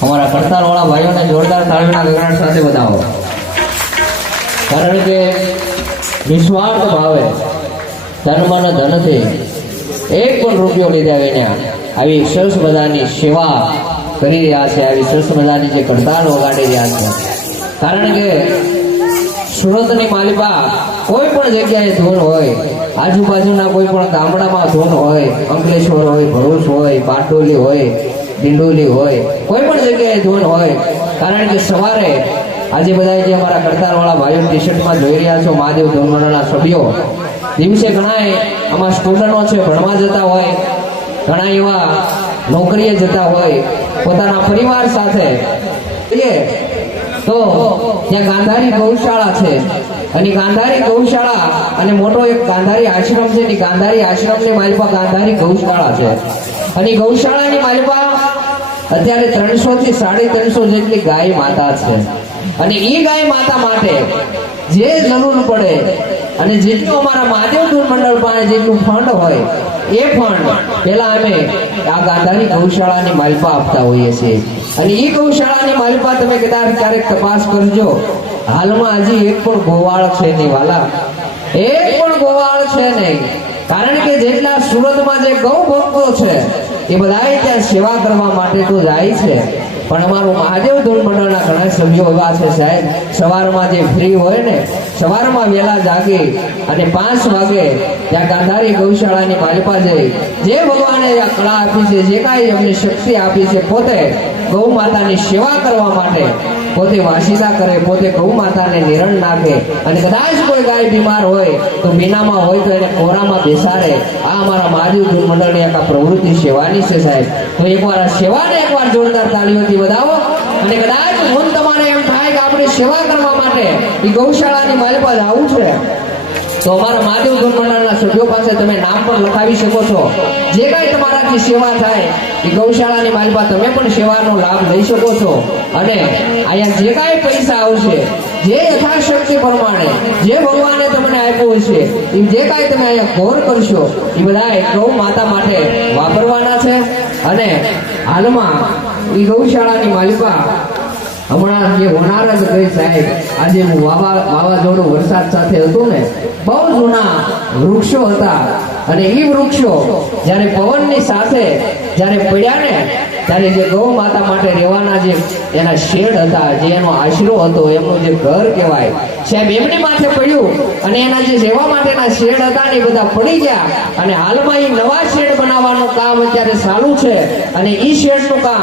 हमारा करतार वाला भाइयों ने जोरदार तालियों गगनाट साथे बताओ। कारण के निस्वार्थ भावे धर्मना धनથી એક પણ રૂપિયો લીધા વિના આવી સરસ મજાની સેવા કરી રહ્યા છે, આવી સરસ મજાની જે કરતાલ વગાડી રહ્યા છે। કારણ કે સુરતની માલિકા કોઈ પણ જગ્યાએ ધૂન હોય, આજુબાજુના કોઈ પણ ગામડામાં ધૂન હોય, અંકલેશ્વર હોય, ભરૂચ હોય, પાટોલી હોય, ડિંડોલી હોય, કોઈ પણ જગ્યાએ ધૂન હોય। કારણ કે સવારે આજે બધા જે અમારા કરતારવાળા ભાઈઓ ટી શર્ટમાં જોઈ રહ્યા છો મહાદેવ ધૂન મંડળના સભ્યો, દિવસે ઘણા આમાં સ્ટુડન્ટો છે ભણવા જતા હોય, ઘણા એવા નોકરીએ જતા હોય, પોતાના પરિવાર સાથે તો ત્યાં ગાંધારી ગૌશાળા છે અને ગાંધારી ગૌશાળા અને મોટો એક ગાંધારી આશ્રમ છે ને ગાંધારી આશ્રમની માલિકા ગાંધારી ગૌશાળા છે અને ગૌશાળાની માલિકા અત્યારે 300 થી 350 જેટલી ગાય માતા છે અને એ ગાય માતા માટે જે જરૂર પડે અને જેટલું અમારા મહાદેવ ધૂન મંડળ પાસે જેટલું ફંડ હોય એ ફંડ પેલા અમે આ ગાંધારી ગૌશાળાની માલિકા આપતા હોઈએ છીએ અને એ ગૌશાળાની માલિકા તમે કદાચ ક્યારેક તપાસ કરજો, હાલમાં હજી એક પણ ગોવાળ છે નહીં વાલા, એક પણ ગોવાળ છે નહીં। કારણ કે જેટલા સુરતમાં જે ગૌ ભક્તો છે એ બધા ત્યાં સેવા કરવા માટે તો જાય છે, પણ અમારું મહાદેવ ધૂન મંડળના ઘણા સભ્યો એવા છે સાહેબ, સવારમાં જે ફ્રી હોય ને સવારમાં વહેલા જાગી અને 5 વાગે ત્યાં ગાંધારી ગૌશાળાની માલિકા જઈ જે ભગવાને કળા આપી છે, જે કાંઈ એમની શક્તિ આપી છે, પોતે ગૌ માતાની સેવા કરવા માટે પોતે વાસિદા કરે, પોતે ગૌ માતાને નિરણ નાખે, અને કદાચ કોઈ ગાય બીમાર હોય તો બીનામાં હોય તો એને કોરામાં બેસાડે. આ અમારા મહાદેવ ધૂન મંડળની એક આ પ્રવૃત્તિ સેવાની છે સાહેબ. તો એકવાર આ સેવાને એકવાર જોરદાર તાળીઓથી વધાવો. અને કદાચ મન તમારે એમ થાય કે આપણે સેવા કરવા માટે એ ગૌશાળાની મારી પાસે આવું છે, તો અમારા મહાદેવ ધૂન મંડળના સભ્યો પાસે તમે નામ પણ લખાવી શકો છો. જે કાંઈ તમારાથી સેવા થાય એ ગૌશાળાની માલિકા તમે પણ સેવાનો લાભ લઈ શકો છો. અને અહીંયા જે કાંઈ પૈસા આવશે, જે યથાશક્તિ પ્રમાણે જે ભગવાને તમને આપ્યું હશે, એ જે કાંઈ તમે અહીંયા ઘોર કરશો એ બધા ગૌ માતા માટે વાપરવાના છે. અને હાલમાં એ ગૌશાળાની માલિકા હમણાં જે હોનાર જ ગઈ સાહેબ, આજે હું વાવાઝોડું વરસાદ સાથે હતું ને, બહુ જૂના વૃક્ષો હતા, અને એ વૃક્ષો જ્યારે પવનની સાથે જ્યારે પડ્યા ને, ત્યારે જે ગૌ માતા માટે રહેવાના જે એના શેડ હતા, જે એનો આશરો હતો, એમનું જે ઘર કહેવાય સાહેબ, એમની માથે પડ્યું. અને એના જે રહેવા માટેના શેડ હતા ને એ બધા પડી ગયા. અને હાલમાં એ નવા શેડ બનાવવાનું કામ અત્યારે ચાલુ છે. અને એ શેડનું કામ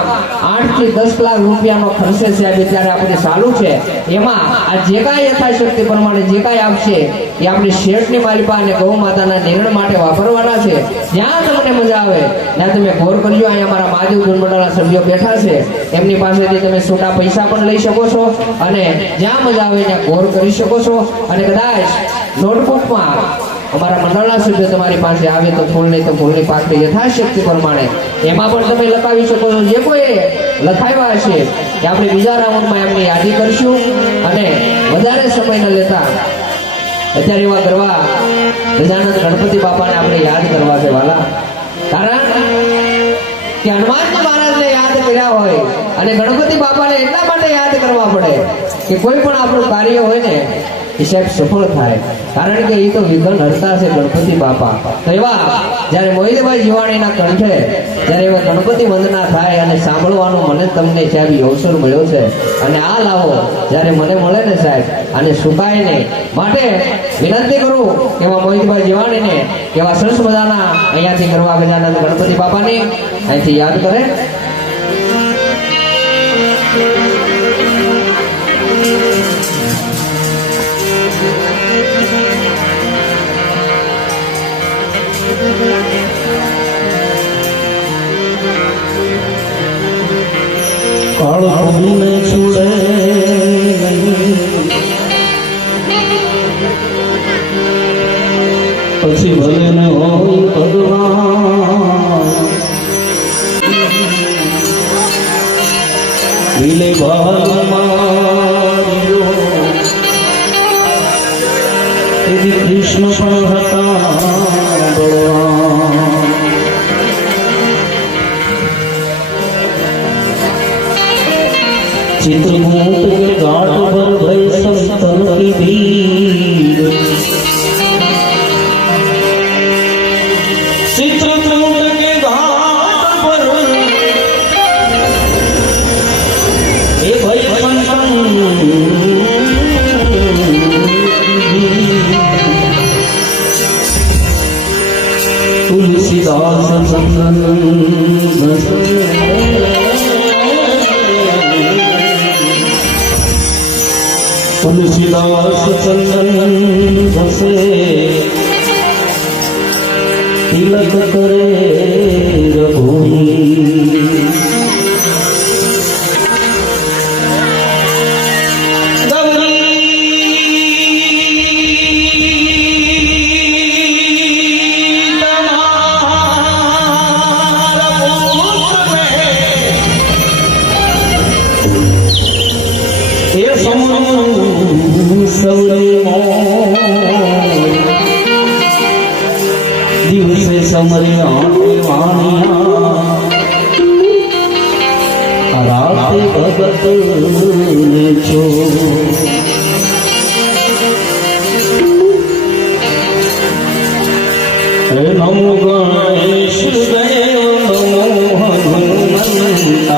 8 થી 10 લાખ રૂપિયાનો ખર્ચે સાહેબ અત્યારે આપણે ચાલુ છે. એમાં આ જે કાંઈ યથાશક્તિ પ્રમાણે જે કાંઈ આપશે એ આપણી શેડની માલિકા અને ગૌ માતાના નિર્ણય માટે વાપરવાના છે. જ્યાં તમને મજા આવે ત્યાં તમે ઘોર કરજો. અહીંયા અમારા મહાદેવ ધૂન મંડળના સભ્યો બેઠા છે, એમની પાસેથી તમે છૂટા પૈસા પણ લઈ શકો છો, અને જ્યાં મજા આવે ત્યાં ઘોર કરી શકો છો. અને કદાચ નોટબુકમાં અમારા મંડળના સભ્યો તમારી પાસે આવે તો ફૂલ નહીં તો ફૂલની પાકડી યથાશક્તિ પ્રમાણે એમાં પણ તમે લખાવી શકો છો. જે કોઈ લખાવ્યા હશે એ આપણે બીજા રાઉન્ડમાં એમની યાદી કરીશું. અને વધારે સમય ન લેતા અત્યારે એવા કરવા ગજાનંદ ગણપતિ બાપાને આપણે યાદ કરવા છે વાલા. કારણ કે હનુમાનજી મહારાજને યાદ કર્યા હોય અને ગણપતિ બાપાને એટલા માટે યાદ કરવા પડે કે કોઈ પણ આપણું કાર્ય હોય ને એ સાહેબ સફળ થાય. કારણ કે એ તો વિઘ્ન હરતા છે ગણપતિ બાપા. તો એવા જ્યારે મોહિતભાઈ જીવાણીના કંઠે જ્યારે એવા ગણપતિ વંદના થાય અને સાંભળવાનું મને તમને સાહેબ અવસર મળ્યો છે. અને આ લાવો જ્યારે મને મળે ને સાહેબ, આને સુકાય નહીં. માટે વિનંતી કરું કે એવા મોહિતભાઈ જીવાણીને એવા સરસ મજાના અહીંયાથી કરવા ગજાનંદ ગણપતિ બાપાની અહીંથી યાદ કરે. કાળ પગને છોડે પછી ભલે ને હોય ભગવાન, વિલે ભાગમાર્યો તેથી કૃષ્ણ પણ હતા બળવાન. चित्रकूट के घाट पर भई संतन की भीड़, चित्रकूट के घाट पर ए भई संतन तुलसीदास चंदन तुलसीदास चंदन बसे तिलक करे रघुवीर. દિવસે સમર્યા વાણિયા રાતે ભગત ને છો. નમો ગણેશ દેવ નમો હનુમંતા.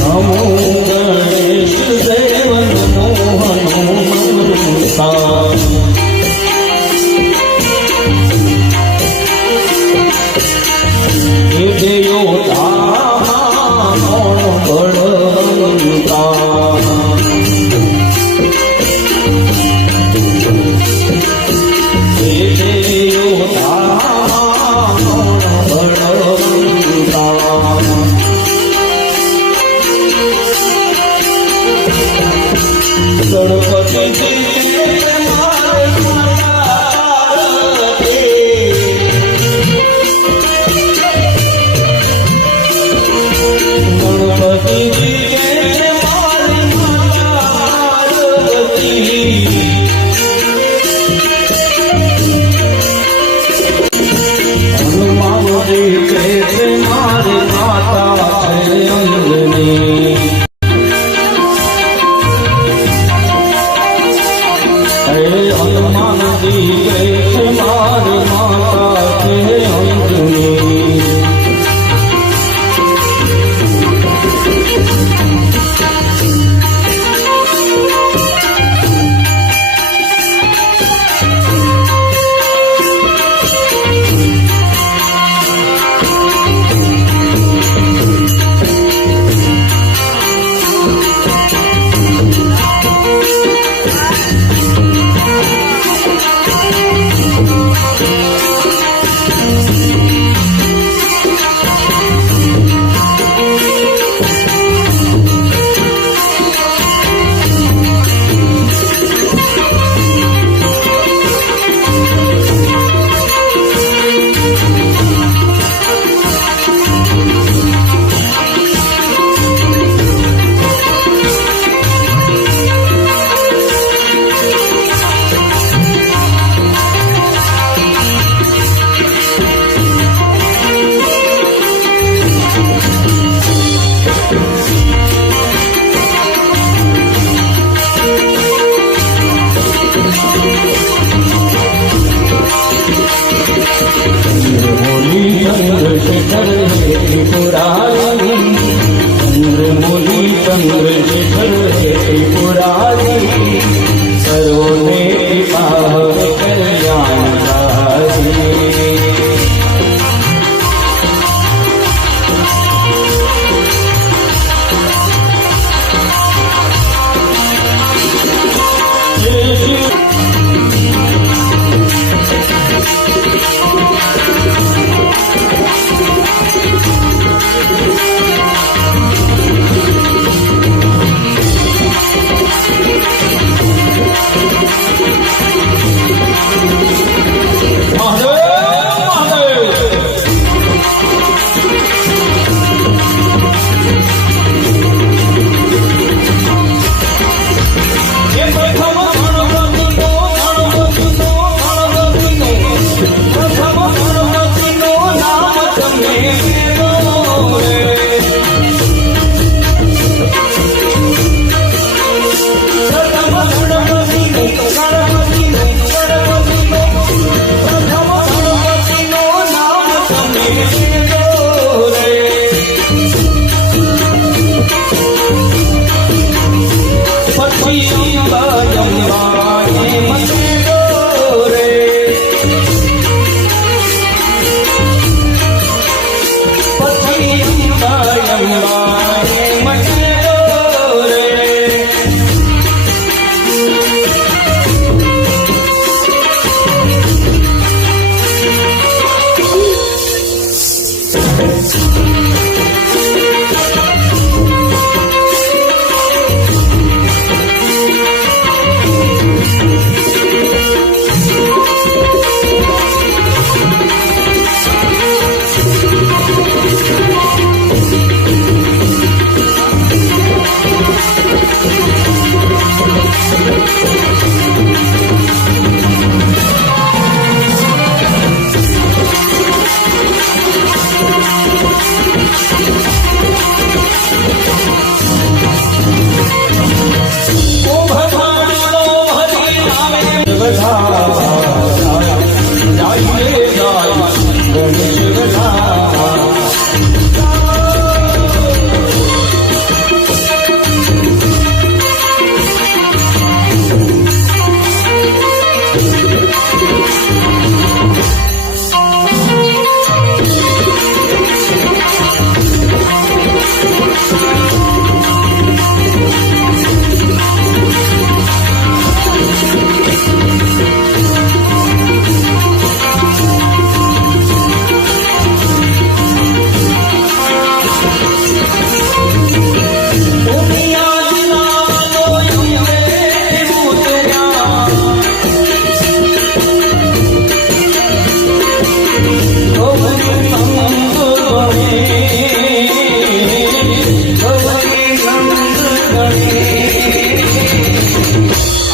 નમો ગણેશ દેવ નમો હનુમંતા. એ Oh,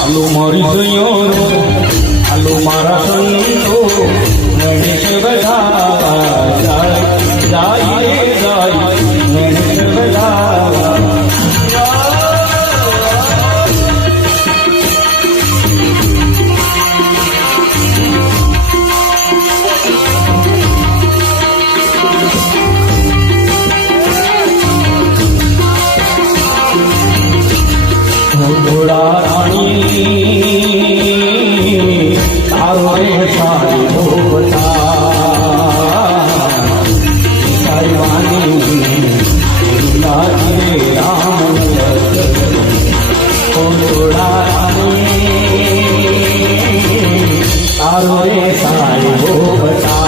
હાલો મારી સૈયારો હાલો મારા સંતો ગણેશ વધાવા જાય જાય રે જાય ગણેશ વધાવા ઘોડા રાણી તારો રે સારી ભોગતા સારી વાની લાગે રામ ઘોડા રાણી તારો રે સારી ભોગતા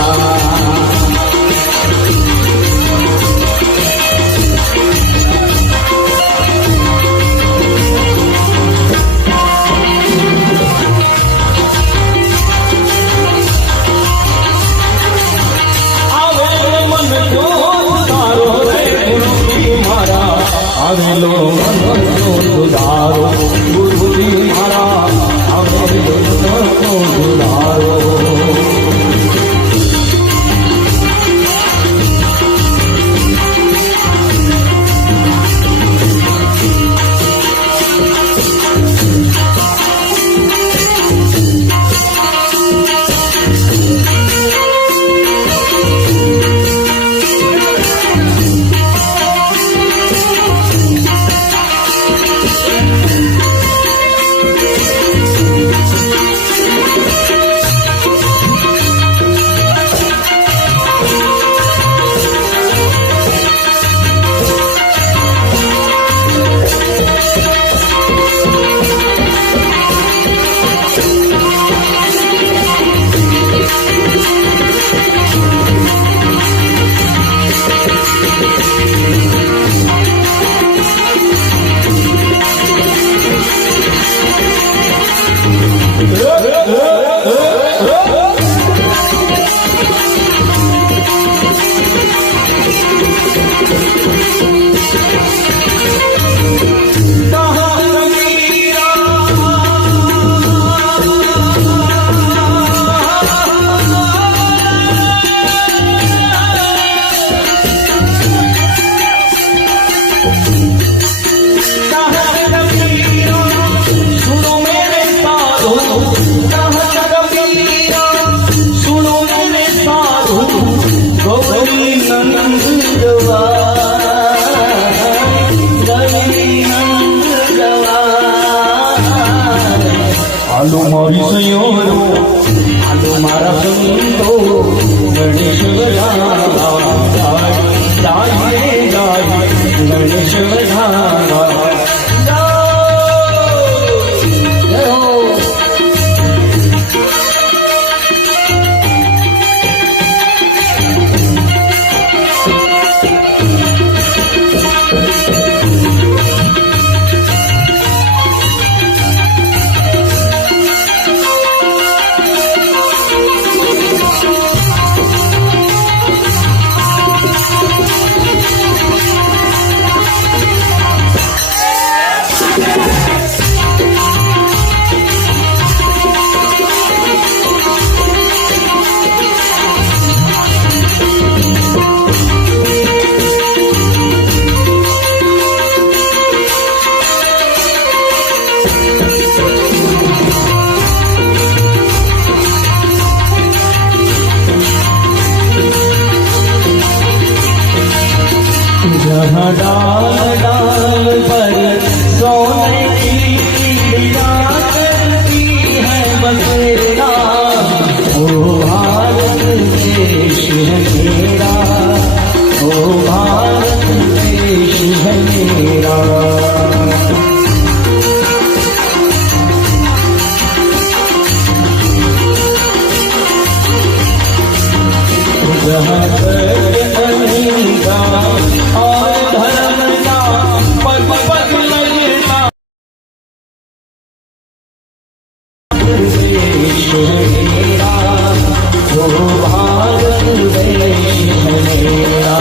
આવેલો મનો સુધારો ગુરુજી મારા આવેલો મનો સુધારો હાલો મારી સૈયારો હાલો મારા સંતો ગણેશ વધાવા જાય રે જાય ગણેશ વધાવા જય હો. जहाँ डाल डाल पर सोने की चिड़िया करती है बसेरा ओ भारत देश है मेरा ओ भारत देश है मेरा जहाँ और धर्म का पग पग लगता देश मेरा वो भारत देश मेरा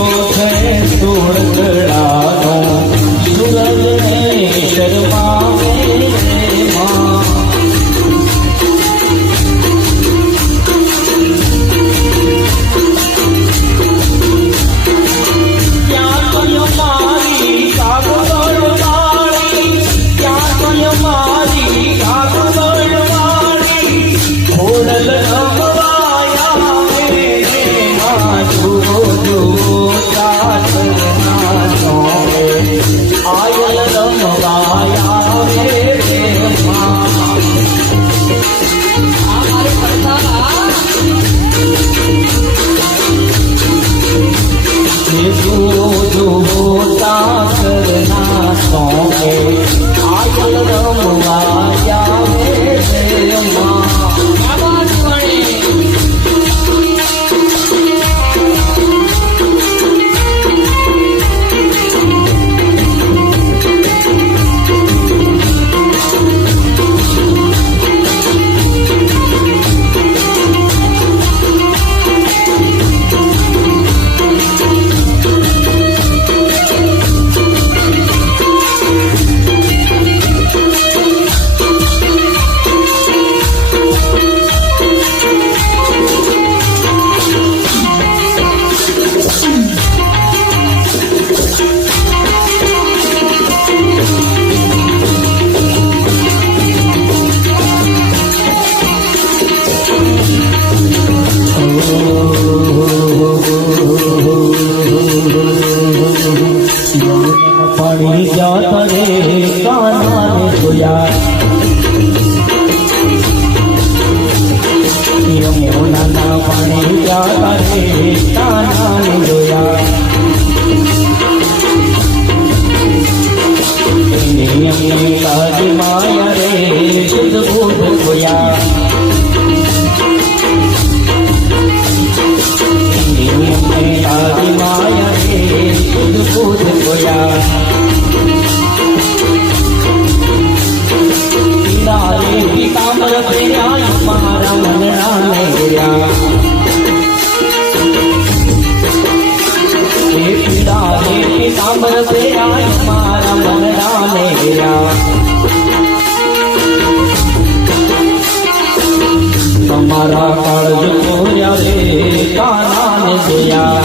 મીઠો છે સોળગડાનો સુરજને શરમાવે માં ક્યાં કયો મારી કાગળવાળી ક્યાં કયો મારી કાગળવાળી ખોડલ રમવાયા રે માં જુઓ જુઓ સાસરના સોમે આયલ રમવાયા રે માં આ મારી પડતા જુઓ જુઓ સાસરના સોમે આયલ રમવાયા રે માં આવાજ વળે પાણી જાતા રે કાનાને જોયા યમુનાના પાણી જાતા રે કાનાને જોયા એની કાજી માયા રે શુદ્ધ બુદ્ધ જોયા કાજી માયા રે શુદ્ધ બુદ્ધ જોયા પિતારે પિતાંબર ફેર્યા મારા મનડા ને ગયા પિતારે પિતાંબર ફેર્યા મારા મનડા ને ગયા તમારા કાળજ કોર્યા રે કાના ને જોયા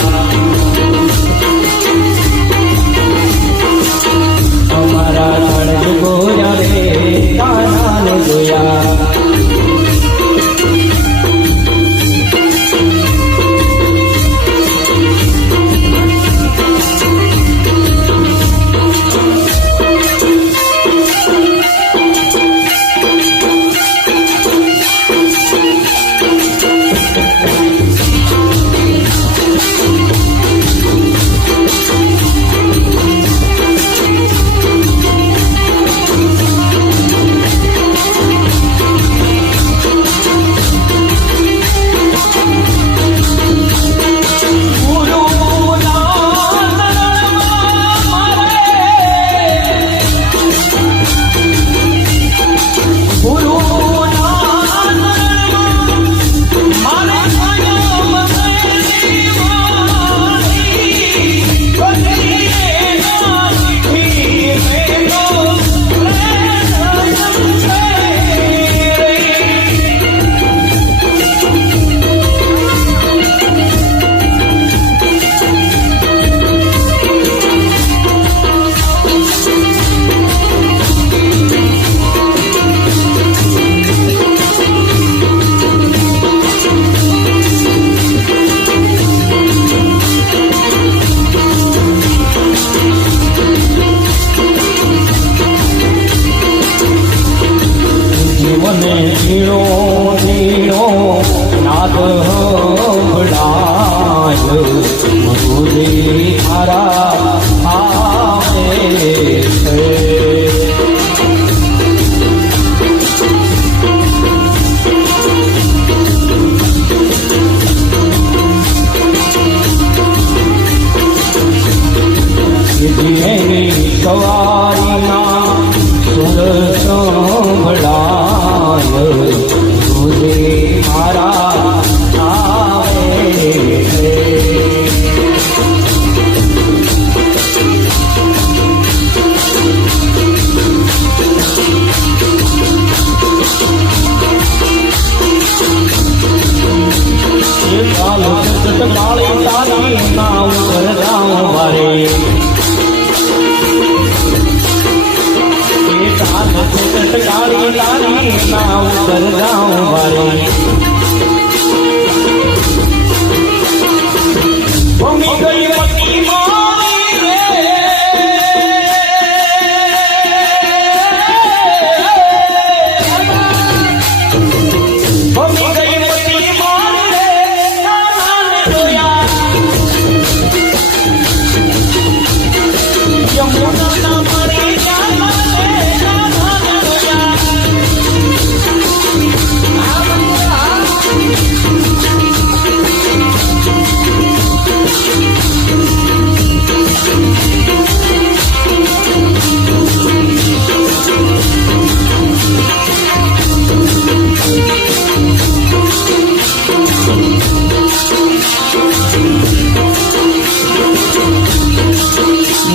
તમારા કાળજ કોર્યા રે કાના ને જોયા पानी ना उतर जाऊं भाई भूमि गई पति मारी रे भूमि गई पति मारी रे कान्हा ने रोया यमुना ना मरी कान्हा ने रोया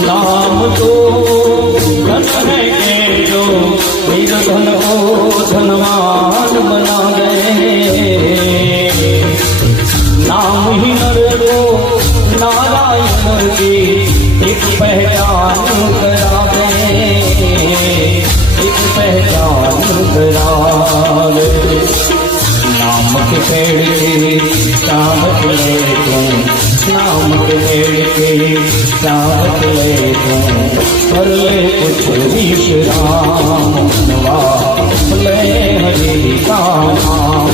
नाम तो धन है के जो निर्धन को धनवान बना गए नाम ही नर को नारायण की एक पहचान करा दे एक पहचान करा दे नाम के पेड़ के चावत ले तू नाम के पेड़ के चावत ले तू कर ले कुछ विश्राम मनवा ले हरि का नाम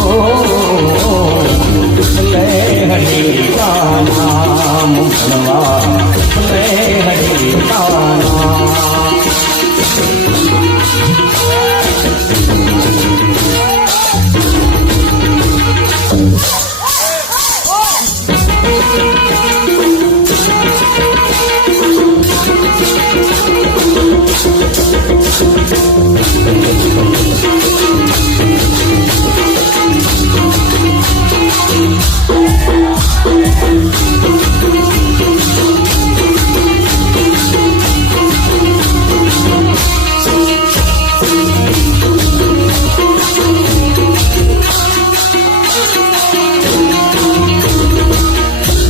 ओ ले हरि का नाम मनवा ले हरि का नाम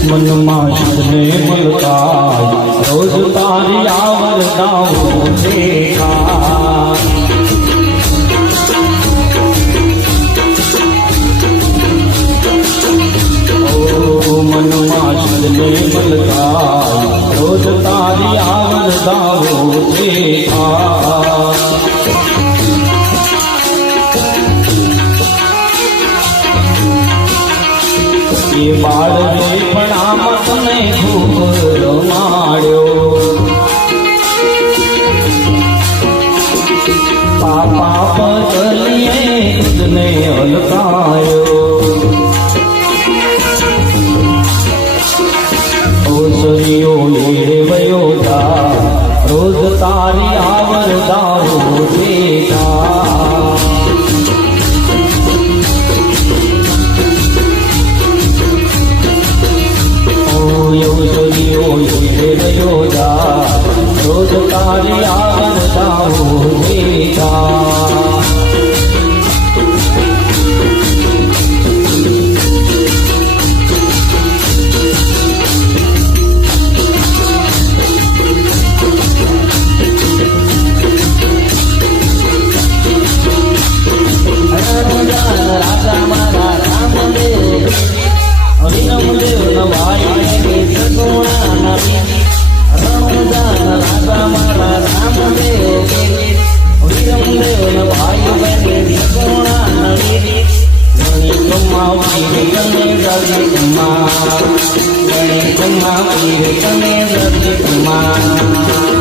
मन माशने मुलका रोज तारी आवरदाओ देखा ओ मन माशने मुलका रोज तारी आवरदाओ देखा ये बाळवे प्रणाम तने खूब रमाड्यो पापा बदलिए तुझने हलकायो ओ सरियो ये वयो जा रोज तारी आवरदाओ देखा योजा रोज तारी आवरदाओ देखा राजा मारा राम देव हरिनम देव नवाई सगुणा नवी रमजान राजा मारा राम देव हरिनम देव नवाई बने सगुणा नवी गणे कुमा वीर कने रवि कुमार गणे कुमा वीर कने रवि कुमार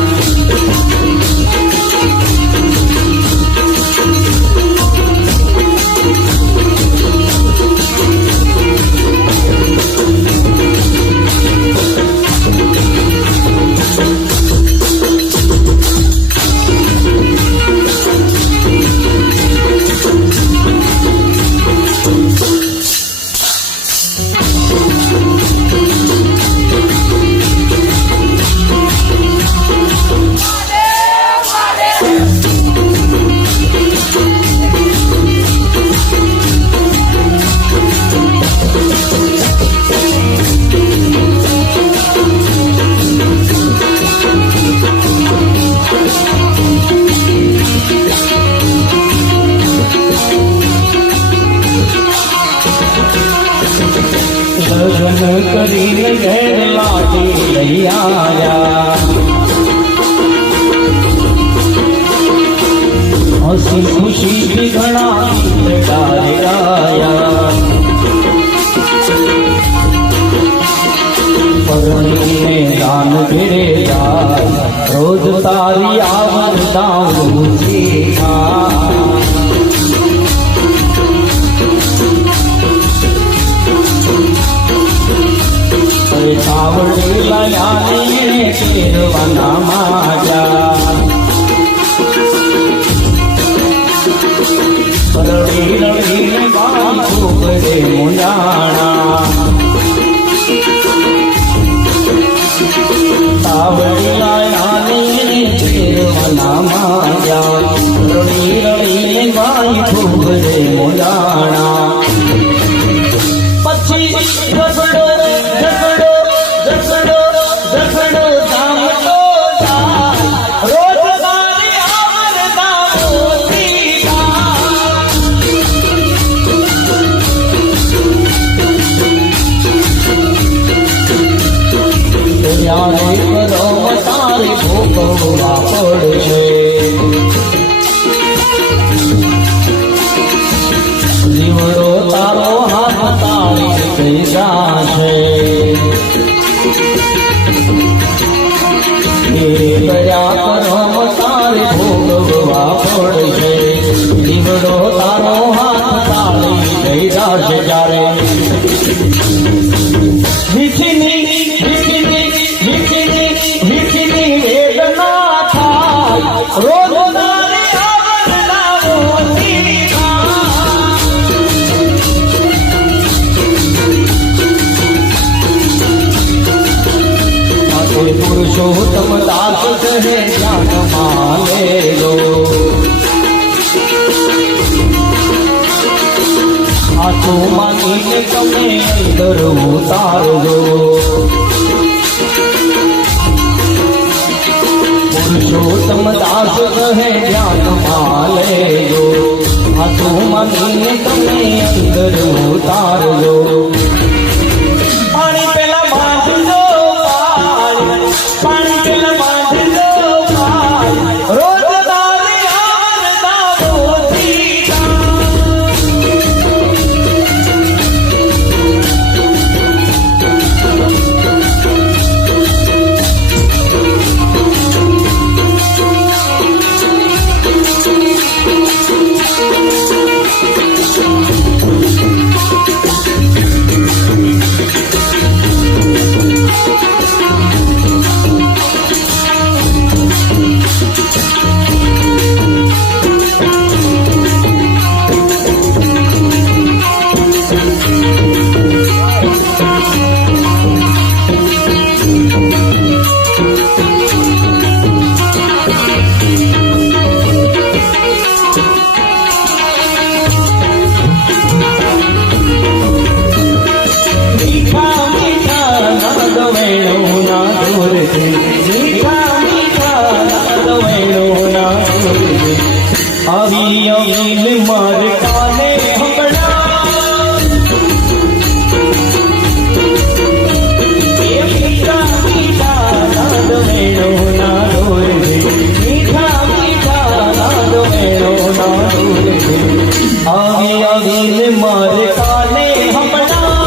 આયા હસી ખુશી ઘણા ગીત ગાયા પરણીને દાન ઘેરે જાય રોજ તારી આવન દાવું શીખા સાવડી લાયાને કેરવાના માજા રડી રડીને બાઈ છોકરે મુંડાણા સાવડી લાયાને કેરવાના માજા રડી રડીને બાઈ છોકરે મુંડાણા પછી ઝઘડો ઝઘડો ઝઘડો ઝઘડો જામતો જાય રોજ તારી આવર દામોતી યારે કરો તારે ભોગવવા પડશે જીવડો તારો હાથ તારી થઈ જાશે એ કર્યા કરમ તારે ભોગવવા પડશે જીવડો તારો હાથ તારી થઈ જાશે જ્યારે વીછીની વીછીની વીછીની વીછીની વેદના થાય રોજ તારી આવર દામોતી પુરુષોત્તમ દાસ કહે ધ્યાનમાં લેલો હાથો માનીને તમે અંદર ઉતારજો પુરુષોત્તમ દાસ કહે ધ્યાનમાં લેજો હાથો માનીને તમે અંદર ઉતારજો પાણી પેલા બાંધજો પાણી પેલા બાંધજો રોજ તારી આવર દામોતી આવી અમીલ માર કાને હમણાં એ મીઠા મીઠા નાદ મેળો ના ડોરે મીઠા મીઠા નાદ મેળો ના ડોરે આવી અમીલ માર કાને હમણાં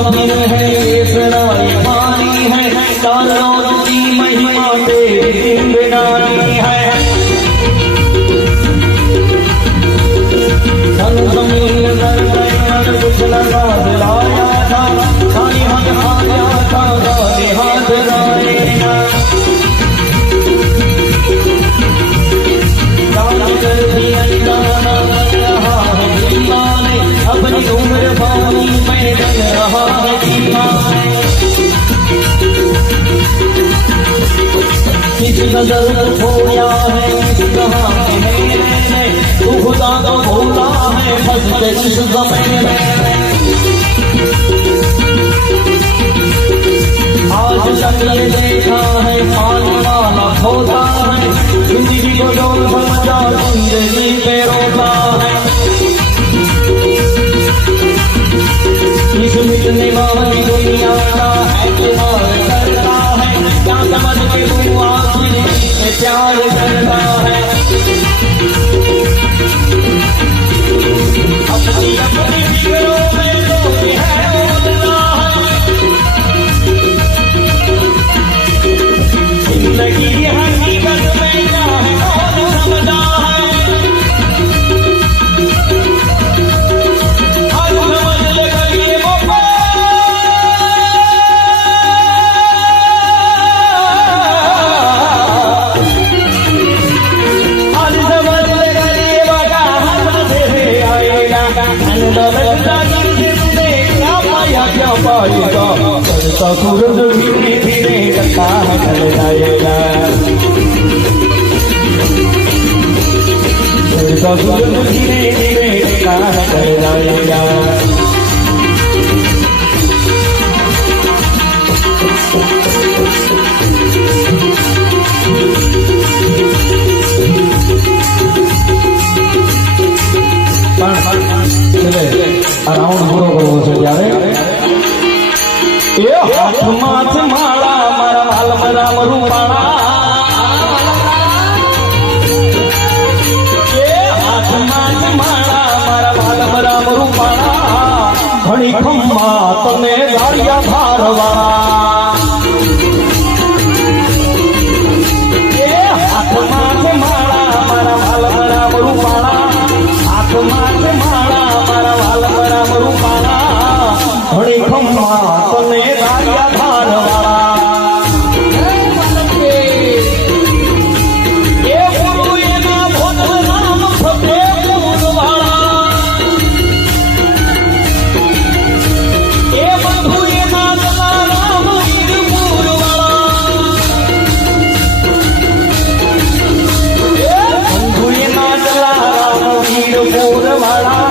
महावीर है ये सराय पानी है कालों की महिमा तेरी बिनानी है सन जमीन नर नर कुछ लगा दिलाया था खाली हाथ आया था गाले हाथ रायना गाली कर दिया गाना रहा है दीवाने अपनी उम्र पानी में जल रहा है दीवाने किस नजर खोया है किस कहा है तू खुदा को भूला है फंस के किस समय में आज तक ये देखा है पानी वाला होता है जिंदगी को डोल समझा जिंदगी पे रोता है इस मिटने वाली दुनिया का एतबार करता है क्या समझ के तू आखिर में प्यार करता है अपनी अपनी फिक्रों में रोक है उड़ना है जिंदगी हकीकत में क्या है कौन समझा है हर समझ लेकर ये मौका हर समझ लेकर ये मौका हर से आएगा अंदर जिंदगी क्या पाया क्या पाएगा चलता सूरज धीरे धीरे करता है ढल जाएगा चलता सूरज धीरे धीरे करता है ढल जाएगा રાઉન્ડ પૂરો કરવો છે ત્યારે એ હાથમાં છે માળા મારા વાલમાં રામ રૂપાળા એ હાથમાં છે માળા મારા વાલમાં રામ રૂપાળા ઘણી ખમ્મા તમે ગાળિયા ધારવાળા એ હાથમાં છે માળા મારા વાલમાં રામ રૂપાળા હાથમાં છે માળા મારા વાલમાં રામ રૂપાળા ઘણી ખમ્મા તને ગાળિયા ધારવાળા એ ગુરુ એના ભોગ રામ ફતેપુરવાળા એ બંધુ એના જલારામ વીરપુરવાળા બંધુ એના જલારામ વીરપુરવાળા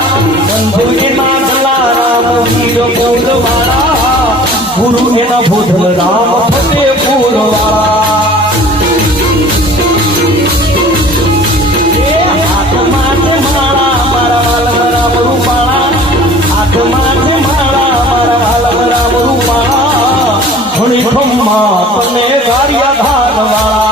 બંધુ એના જલારામ વીરપુરવાળા ગુરુ એના ભોધલ રામ ફતેપુરવાળા એ હાથમાં છે માળા મારા વાલમાં રામ રૂપાળા હાથમાં છે માળા મારા વાલમાં રામ રૂપાળા ઘણી ખમ્મા તને ગાળિયા ધારવાળા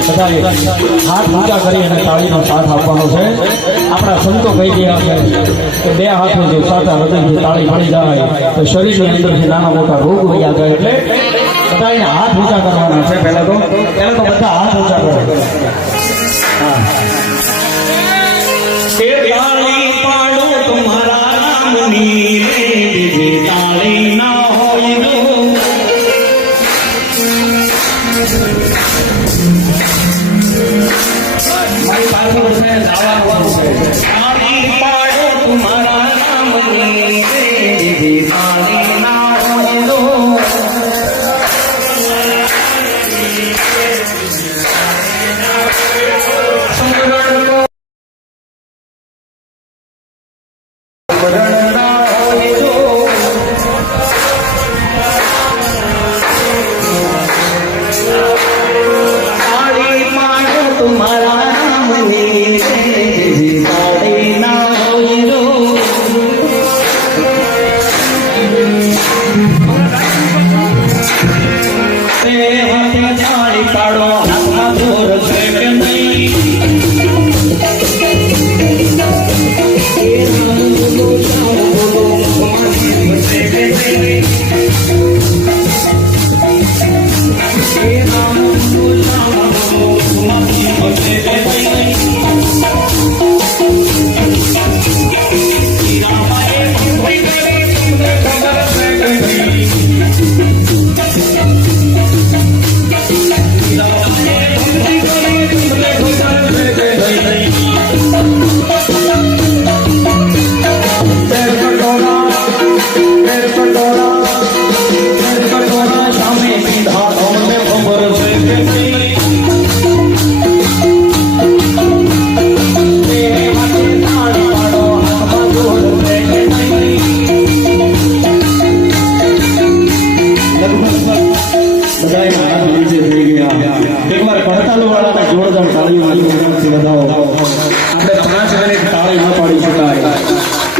હાથ ઊંચા કરી અને તાળીનો સાથ આપવાનો છે આપણા સંતો કહી ગયા છે કે બે હાથો જો સાચા હૃદયથી તાળી મળી જાય તો શરીરની અંદરથી નાના મોટા રોગ વયા જાય એટલે બધાને હાથ ઊંચા કરવાના છે પહેલા તો બધા હાથ ઊંચા કરે હા તાળી પાડો તમારા નામની બીજી તાળી ના હોય મારી પાછળ છે દાવાનું છે તાળી પાડો તમારા નામની બીજી તાળી ના હોય तुम्हारा नाम તાળી પાડો હાથમાં દોર છે કે નહીં એ રામ બોલો શ્યામ બોલો મારી છે કે નહીં એ રામ બોલો શ્યામ બોલો મારી છે કે નહીં રામાએ કોઈ કરી તમને ખબર છે કે નહીં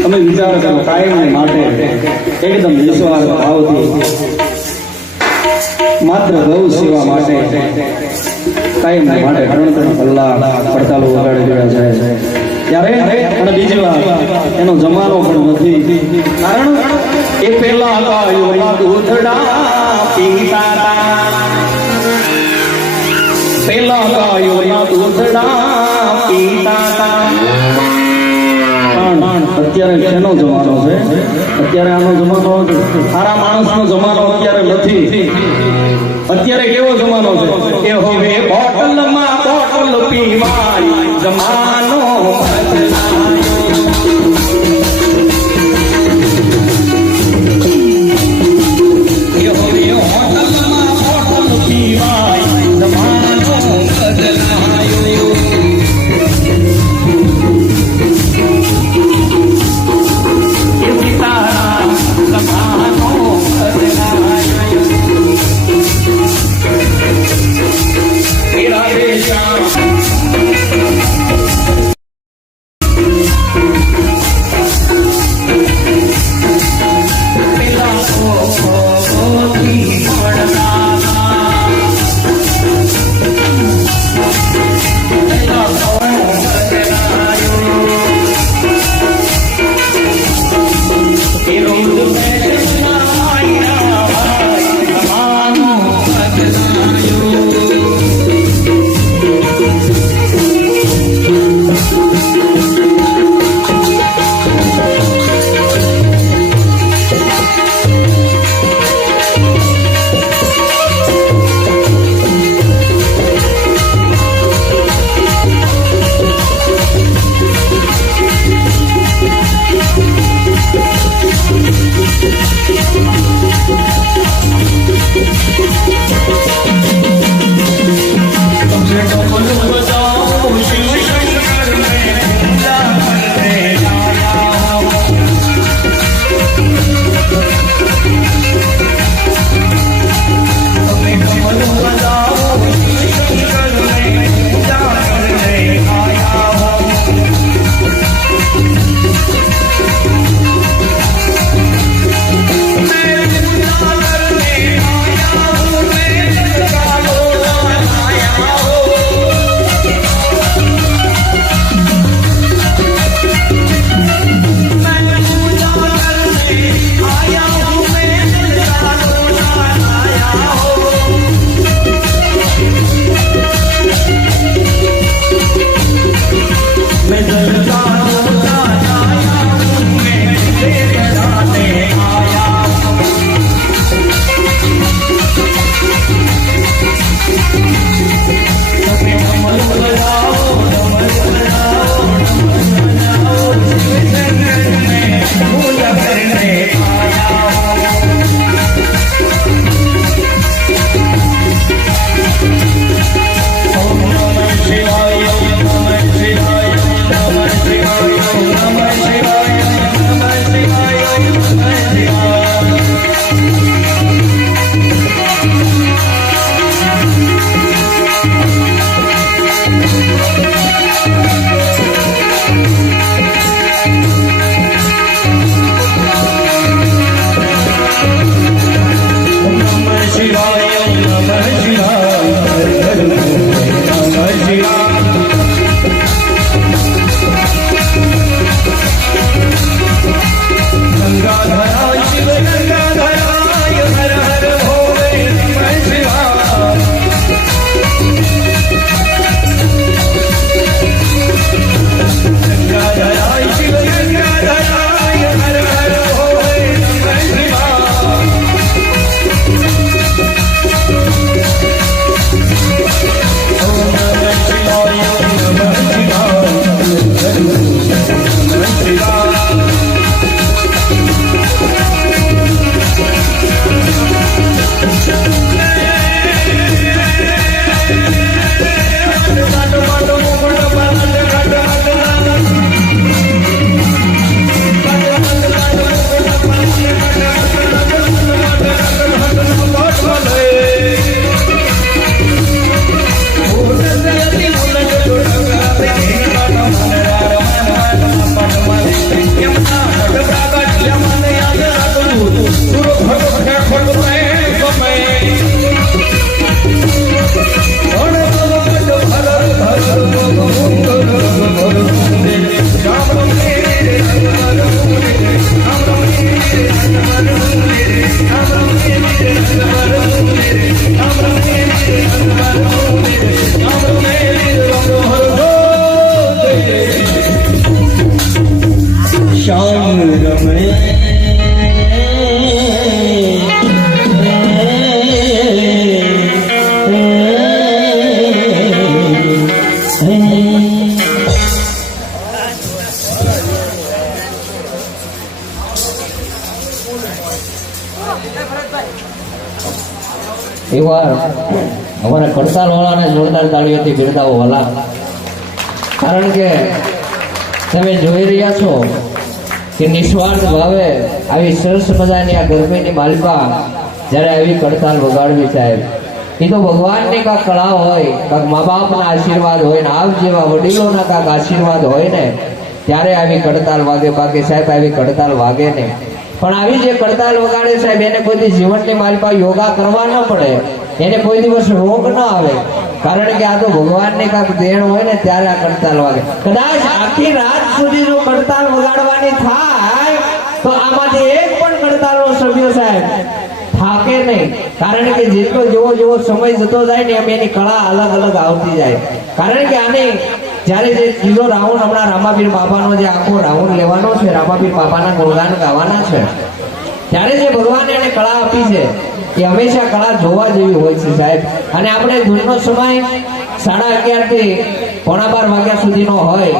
તમે વિચાર કરો કાયમ માટે એકદમ વિશ્વાસ ભાવથી માત્ર ગૌ સેવા માટે કાયમ માટે 3 કલાક પડતાલો વગાડી રહ્યા છે ત્યારે અને બીજી વાત એનો જમાનો પણ નથી કારણ એ પહેલા ગાયોના દૂધડા પીતા હતા પહેલા ગાયોના દૂધડા પીતા હતા અત્યારે શેનો જમાનો છે અત્યારે આનો જમાનો સારા માણસનો જમાનો અત્યારે નથી અત્યારે કેવો જમાનો છે કે હવે બોટલમાં બોટલ પીવાય જમાનો એકવાર અમારા કડતાલ વાળાને જોરદાર તાળીઓથી બિરદાવો વાલા, કારણ કે તમે જોઈ રહ્યા છો કે નિસ્વાર્થ ભાવે આવી સરસ મજાની આ ગરમીની માલિકા જ્યારે આવી કડતાલ વગાડવી સાહેબ, એ તો ભગવાનની કાંક કળા હોય, કાંક મા બાપના આશીર્વાદ હોય ને આપ જેવા વડીલોના કાંક આશીર્વાદ હોય ને ત્યારે આવી કડતાલ વાગે. બાકી સાહેબ આવી કડતાલ વાગે ને, પણ આવી જે કડતાલ વગાડે સાહેબ એને કોઈ દી જીવનની માલિકા યોગા કરવા ન પડે, એને કોઈ દિવસ રોગ ન આવે, કારણ કે આ તો ભગવાનની કાંક દેણ હોય ને ત્યારે આ કડતાલ વાગે. કદાચ આખી રાત સુધી જો કડતાલ વગાડવાની થાય તો આમાંથી એક પણ કડતાલનો સભ્ય સાહેબ થાકે નહીં, કારણ કે જેટલો જેવો સમય જતો જાય ને એમ એની કળા અલગ અલગ આવતી જાય. કારણ કે આને જ્યારે જે ત્રીજો રાઉન્ડ હમણાં રામાપીર બાપાનો જે આખો રાઉન્ડ લેવાનો છે, રામાપીર બાપાના ગુણગાન ગાવાના છે, ત્યારે જે ભગવાને એને કળા આપી છે એ હંમેશા કળા જોવા જેવી હોય છે સાહેબ. અને આપણે ધૂનનો સમય 11:30 થી 12 વાગ્યા સુધીનો હોય,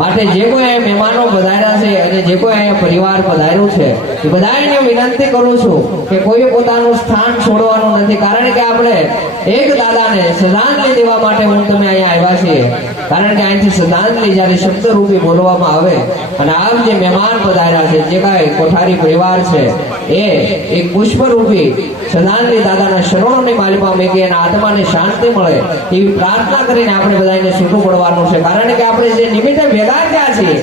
માટે જે કોઈ અહીંયા મહેમાનો પધાર્યા છે અને જે કોઈ અહીંયા પરિવાર પધાર્યું છે એ બધાને વિનંતી કરું છું કે કોઈએ પોતાનું સ્થાન છોડવાનું નથી, કારણ કે આપણે એક દાદાને શ્રદ્ધાંજલિ દેવા માટે હું તમે અહીંયા આવ્યા છીએ. કારણ કે અહીંથી શ્રદ્ધાંજલિ જ્યારે શબ્દરૂપી બોલવામાં આવે અને આપ જે મહેમાન પધાર્યા છે, જે કાંઈ કોઠારી પરિવાર છે, એ એક પુષ્પરૂપી શ્રદ્ધાંજલિ દાદાના શરણોની માલિકા મેકી એના આત્માને શાંતિ મળે એવી પ્રાર્થના કરીને આપણે બધાને છૂટું પડવાનું છે. કારણ કે આપણે જે નિમિત્તે ભેગા થયા છીએ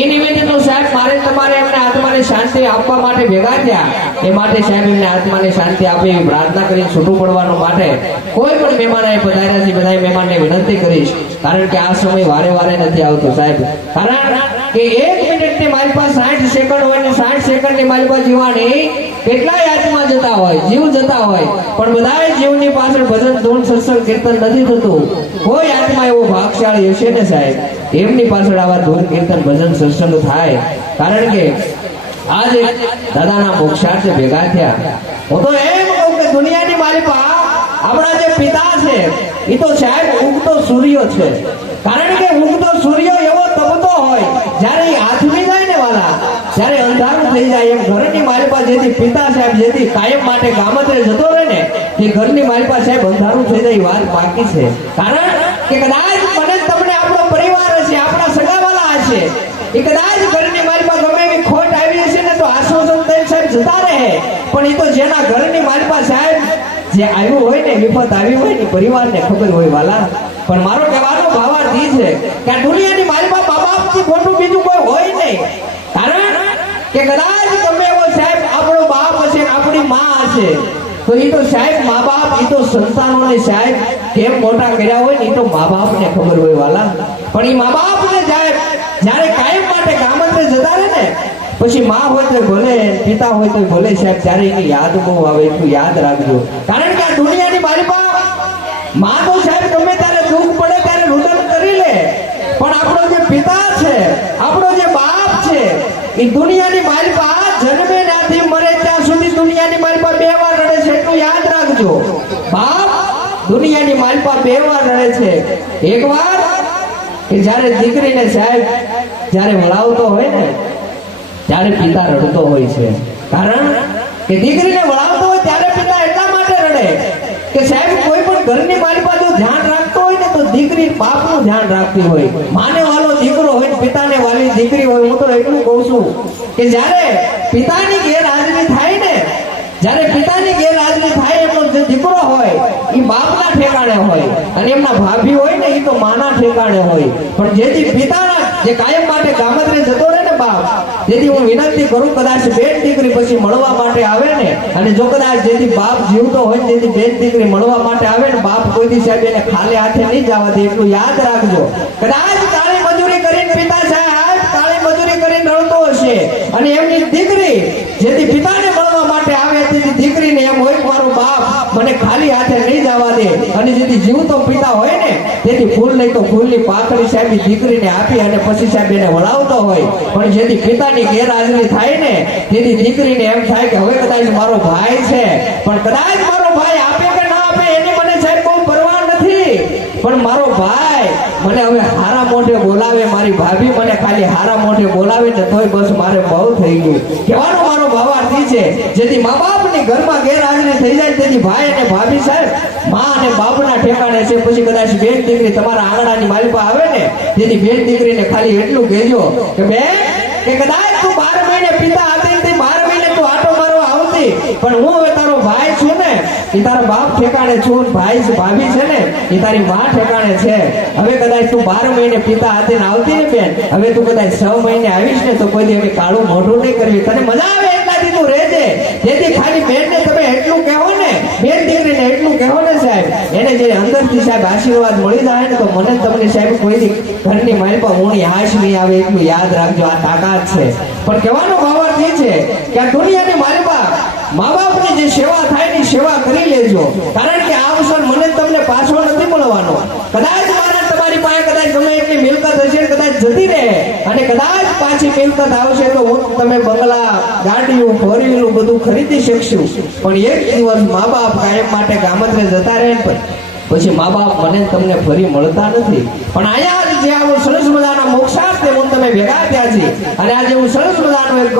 એ નિમિત્તે તો સાહેબ મારે તમારે એમને આત્માને શાંતિ આપવા માટે ભેગા થયા, એ માટે સાહેબ એમને આત્માને શાંતિ આપે એવી પ્રાર્થના કરીને છૂટું પડવાનું. માટે કોઈ પણ મહેમાન અહીં પધાર્યા છે બધા મહેમાનને વિનંતી કરીશ, કારણ કે આ સમય વારે વારે નથી આવતો સાહેબ. કારણ કે 1 મિનિટની મારી પાસે 60 સેકન્ડ હોય ને 60 સેકન્ડની મારી પાસે જીવાની કેટલાય આત્મા જતા હોય, જીવ જતા હોય, પણ બધાય જીવની પાછળ ભજન ધૂન સત્સંગ કીર્તન નથી થતું. કોઈ આત્મા એવો ભાગશાળી હશે ને સાહેબ એમની પાછળ આવા ધૂન કીર્તન ભજન સત્સંગ થાય. કારણ કે આજે દાદાના મોક્ષાર્થે ભેગા થયા. હું તો એમ કહું કે દુનિયાની માલિકા આપણા જે પિતા છે એ તો સાહેબ ઉગતો સૂર્ય છે. કારણ કે ઉગતો સૂર્ય એવો તપતો હોય જ્યારે એ આથમી જાય ને વાલા, જ્યારે અંધારું થઈ જાય, એમ ઘરની માલિકા જેથી પિતા સાહેબ જેથી કાયમ માટે ગામત્રે જતો રહે ને એ ઘરની માલિકા સાહેબ અંધારું થઈ જાય એ વાત બાકી છે. કારણ કે કદાચ મને તમને આપણો પરિવાર હશે, આપણા સગાવાલા હશે, એ કદાચ ઘરની માલિકા ગમે એવી ખોટ આવી હશે ને તો આશ્વાસન દઈને સાહેબ જતા રહે, પણ એ તો જેના ઘરની માલિકા સાહેબ જે આવ્યું હોય ને વિપત આવી હોય ને પરિવારને ખબર હોય વાલા. પણ મારો કહેવાનો ભાવાર્થ એ છે કે આ દુનિયાની માલિકા મા બાપથી ખોટું બીજું કોઈ હોય નહીં. કારણ કે કદાચ ગમે એવો સાહેબ આપણો બાપ હશે, આપણી માં હશે, તો એ તો સાહેબ મા બાપ એ તો સંતાનોને સાહેબ કેમ મોટા કર્યા હોય ને એ તો મા બાપને ખબર હોય વાલા. પણ એ મા બાપને જ્યારે કાયમ માટે ગામત્રે જતા રહે ને પછી માં હોય તો ભલે, પિતા હોય તો ભલે સાહેબ, ત્યારે એની યાદ બહુ આવે, એટલું યાદ રાખજો. કારણ કે આ દુનિયાની માલિકા માં તો સાહેબ ગમે ત્યારે દુઃખ પડે ત્યારે રુદન કરી લે, પણ આપણો જે પિતા છે, આપણો જે બાપ છે, એ દુનિયાની માલિકા જન્મે ત્યાંથી મરે ત્યાં સુધી દુનિયાની માલિકા 2 વાર રડે છે, એટલું યાદ રાખજો. બાપ દુનિયાની માલિકા 2 વાર રડે છે. એક વાર કે જ્યારે દીકરીને સાહેબ જ્યારે વળાવતો હોય ને ત્યારે પિતા રડતો હોય છે. કારણ કે દીકરીને વળાવતો હોય ત્યારે પિતા એટલા માટે રડે કે સાહેબ કોઈ પણ ઘરની માલિકા જો ધ્યાન રાખતો હોય ને તો દીકરી બાપનું ધ્યાન રાખતી હોય. માને વાલો દીકરો હોય, પિતાને વાલી દીકરી હોય. હું તો એટલું કહું છું કે જ્યારે પિતાની ગેરહાજરી થાય ને, જ્યારે પિતાની ગેરહાજરી થાય એમનો જે દીકરો હોય એ બાપના ઠેકાણે હોય અને એમના ભાભી હોય ને એ તો માના ઠેકાણે હોય. પણ જેથી પિતાના જે કાયમ માટે ગામત્રે જતો રહે ને બાપ, જેથી હું વિનંતી કરું કદાચ બેન દીકરી પછી મળવા માટે આવે ને, અને જો કદાચ જેથી બાપ જીવતો હોય જેથી બેન દીકરી મળવા માટે આવે ને, બાપ કોઈથી સાહેબ એને ખાલી હાથે નહીં જવા દે, એટલું યાદ રાખજો. કદાચ કાળી મજૂરી કરીને પિતા સાહેબ કાળી મજૂરી કરીને રડતો હશે અને એમની દીકરી જેથી પિતાને મળવા માટે આવે તેથી દીકરીને એમ હોય મારો બાપ મને ખાલી હાથે નહીં જવા દે, અને જેથી જીવતો પિતા હોય ને તેથી ફૂલ નહીં તો ફૂલની પાકડી સાહેબ દીકરીને આપી અને પછી સાહેબ એને વળાવતો હોય. પણ જેથી પિતાની ગેરહાજરી થાય ને તેથી દીકરીને એમ થાય કે હવે કદાચ મારો ભાઈ છે, પણ કદાચ મારો ભાઈ આપે કે ના આપે એની મને સાહેબ બહુ પરવા નથી, પણ મારો ભાઈ મને હવે હારા મોઢે બોલાવે, મારી ભાભી મને ખાલી હારા મોઢે બોલાવે ને તોય બસ મારે બહુ થઈ ગયું. કહેવાનો મારો ભાવાર્થ ઈ છે, જેથી મા બાપની ઘરમાં ગેરહાજરી થઈ જાય તેથી ભાઈ અને ભાભી સાહેબ માં અને બાપના ઠેકાણે છે. પછી કદાચ બેન દીકરી તમારા આંગણાની માલિપા આવે ને તેથી બેન દીકરીને ખાલી એટલું કહેજો કે બેન કે કદાચ તું 12 મહિને પિતા હતી ને 12 મહિને તું આટો મારવા આવતી, પણ હું હવે તારો ભાઈ છું ને, એ તારા બાપ ઠેકાણે છું, ભાઈ ભાભી છે ને એ તારી માં ઠેકાણે છે. હવે કદાચ તું 12 મહિને પિતા હતી ને આવતી ને બેન, હવે તું કદાચ 6 મહિને આવીશ ને તો કોઈ દી હવે કાળું મોઢું નહીં કરવી, તને મજા આવે એટલાથી તું રહેજે. જેથી ખાલી બેનને તમે એટલું કહેવો ને, બેન દીકરીને એટલું કહેવો ને સાહેબ, એને જે અંદરથી સાહેબ આશીર્વાદ મળી જાય ને તો મને તમને સાહેબ કોઈ દી ઘરની માલિપા ઊણી હાશ નહીં આવે, એટલું યાદ રાખજો. આ તાકાત છે. પણ કહેવાનો ભાવાર્થ એ છે કે આ દુનિયાની માલિપા મા બાપની જે સેવા થાય ની સેવા કરી લેજો, કારણ કે આ અવસર મને તમને પાછો નથી મળવાનો. કદાચ મારા તમારી પાસે કદાચ ગમે એટલી મિલકત હશે, કદાચ જતી રહે અને કદાચ પાછી મિલકત આવશે તો હું તમે બંગલા, ગાડીઓ, ફોર વ્હીલું બધું ખરીદી શકશું, પણ એક દિવસ મા બાપ કાયમ માટે ગામત્રે જતા રહે ને પછી મા બાપ મને તમને ફરી મળતા નથી. પણ અહીંયા જે આવું સરસ મજાના મોક્ષાર્થે હું તમે ભેગા થયા છે અને આજે હું સરસ મજાનું એક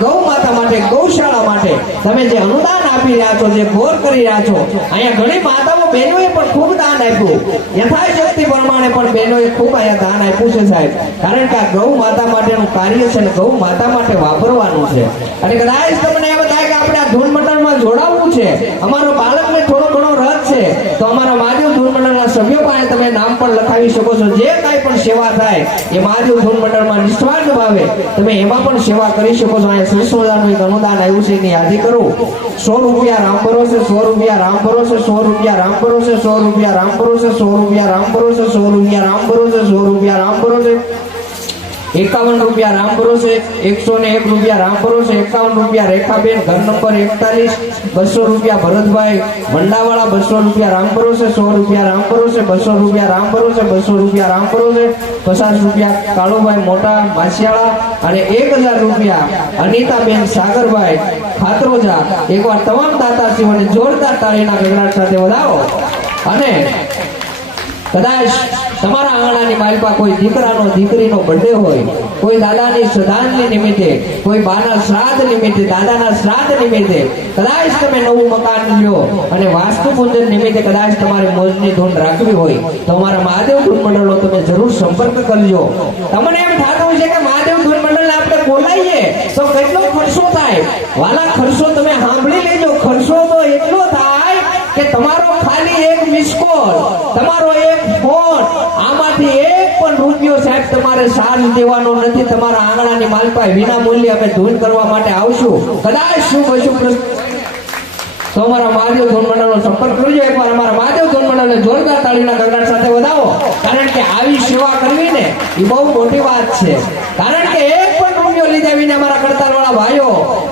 ગૌ માતા માટે, ગૌશાળા માટે તમે જે અનુદાન આપી રહ્યા છો, જે ગોર કરી રહ્યા છો, અહીંયા ઘણી માતાઓ બહેનોએ પણ ખૂબ દાન આપ્યું, યથાશક્તિ પ્રમાણે પણ બહેનોએ ખૂબ અહીંયા દાન આપ્યું છે સાહેબ, કારણ કે આ ગૌ માતા માટેનું કાર્ય છે અને ગૌ માતા માટે વાપરવાનું છે. અને કદાચ તમને એમ થાય કે આપણે આ ધૂન મંડળમાં જોડાવવું છે, અમારો બાળકને થોડો ઘણો રસ છે, તો અમારા મહાદેવ ધૂન મંડળના સભ્યો પાસે તમે નામ પણ લખાવી શકો છો. જે કાંઈ પણ સેવા થાય એ મહાદેવ ધૂન મંડળમાં નિસ્વાર્થ ભાવે તમે એમાં પણ સેવા કરી શકો છો. અહીંયા સરસ મજાનું એક અનુદાન આવ્યું છે એની યાદી કરો. 100 રૂપિયા રામ ભરોસે, 100 રૂપિયા રામ ભરોસે, 100 રૂપિયા રામ ભરોસે, 100 રૂપિયા રામ ભરોસે, 100 રૂપિયા રામ ભરોસે, 100 રૂપિયા રામ ભરોસે, 100 રૂપિયા રામ ભરોસે, 51 રૂપિયા રામ ભરોસે, 101 રૂપિયા રામ ભરોસે, 51 રૂપિયા રેખાબેન, ઘર નંબર 41, 200 રૂપિયા ભરતભાઈ વંડાવાળા, 200 રૂપિયા રામ ભરોસે, 100 રૂપિયા રામ ભરોસે, 200 રૂપિયા રામ ભરોસે, 200 રૂપિયા રામ ભરોસે, 50 રૂપિયા કાળુભાઈ મોટા માસિયાળા અને 1000 રૂપિયા અનિતાબેન સાગરભાઈ ખાતરોજા. એકવાર તમામ દાતાશ્રીઓને જોરદાર તાળીના ગગડાટ સાથે વધાવો. અને કદાચ તમારા આંગણાની માલિપા કોઈ દીકરાનો દીકરીનો બર્થડે હોય, કોઈ દાદાની શ્રદ્ધાંજલિ નિમિત્તે, કોઈ બાના શ્રાદ્ધ નિમિત્તે, દાદાના શ્રાદ્ધ નિમિત્તે કદાચ તમે નવું મકાન લ્યો અને વાસ્તુ પૂજન નિમિત્તે કદાચ તમારે મોજની ધૂન રાખવી હોય તો અમારા મહાદેવ ધૂન મંડળનો તમે જરૂર સંપર્ક કરજો. તમને એમ થતું હોય છે કે મહાદેવ ધૂન મંડળને આપણે બોલાવીએ તો કેટલો ખર્ચો થાય? વાલા, ખર્ચો તમે સાંભળી લેજો. ખર્ચો તો એટલો થાય કે તમારો ખાલી એક મિસ કોલ, તમારો એક ફોન, આમાંથી એક પણ રૂપિયો સાહેબ તમારે ચાર્જ દેવાનો નથી. તમારા આંગણાની માલપાઈ વિના મૂલ્યે અમે ધૂન કરવા માટે આવશું. કદાચ શું કશું તો અમારા મહાદેવ ધૂન મંડળનો સંપર્ક કરજો. એકવાર અમારા મહાદેવ ધૂન મંડળને જોરદાર તાળીના ગગડાટ સાથે વધાવો, કારણ કે આવી સેવા કરવી ને એ બહુ મોટી વાત છે. કારણ કે એક પણ રૂપિયો લીધા વિના અમારા કડતાલવાળા ભાઈઓ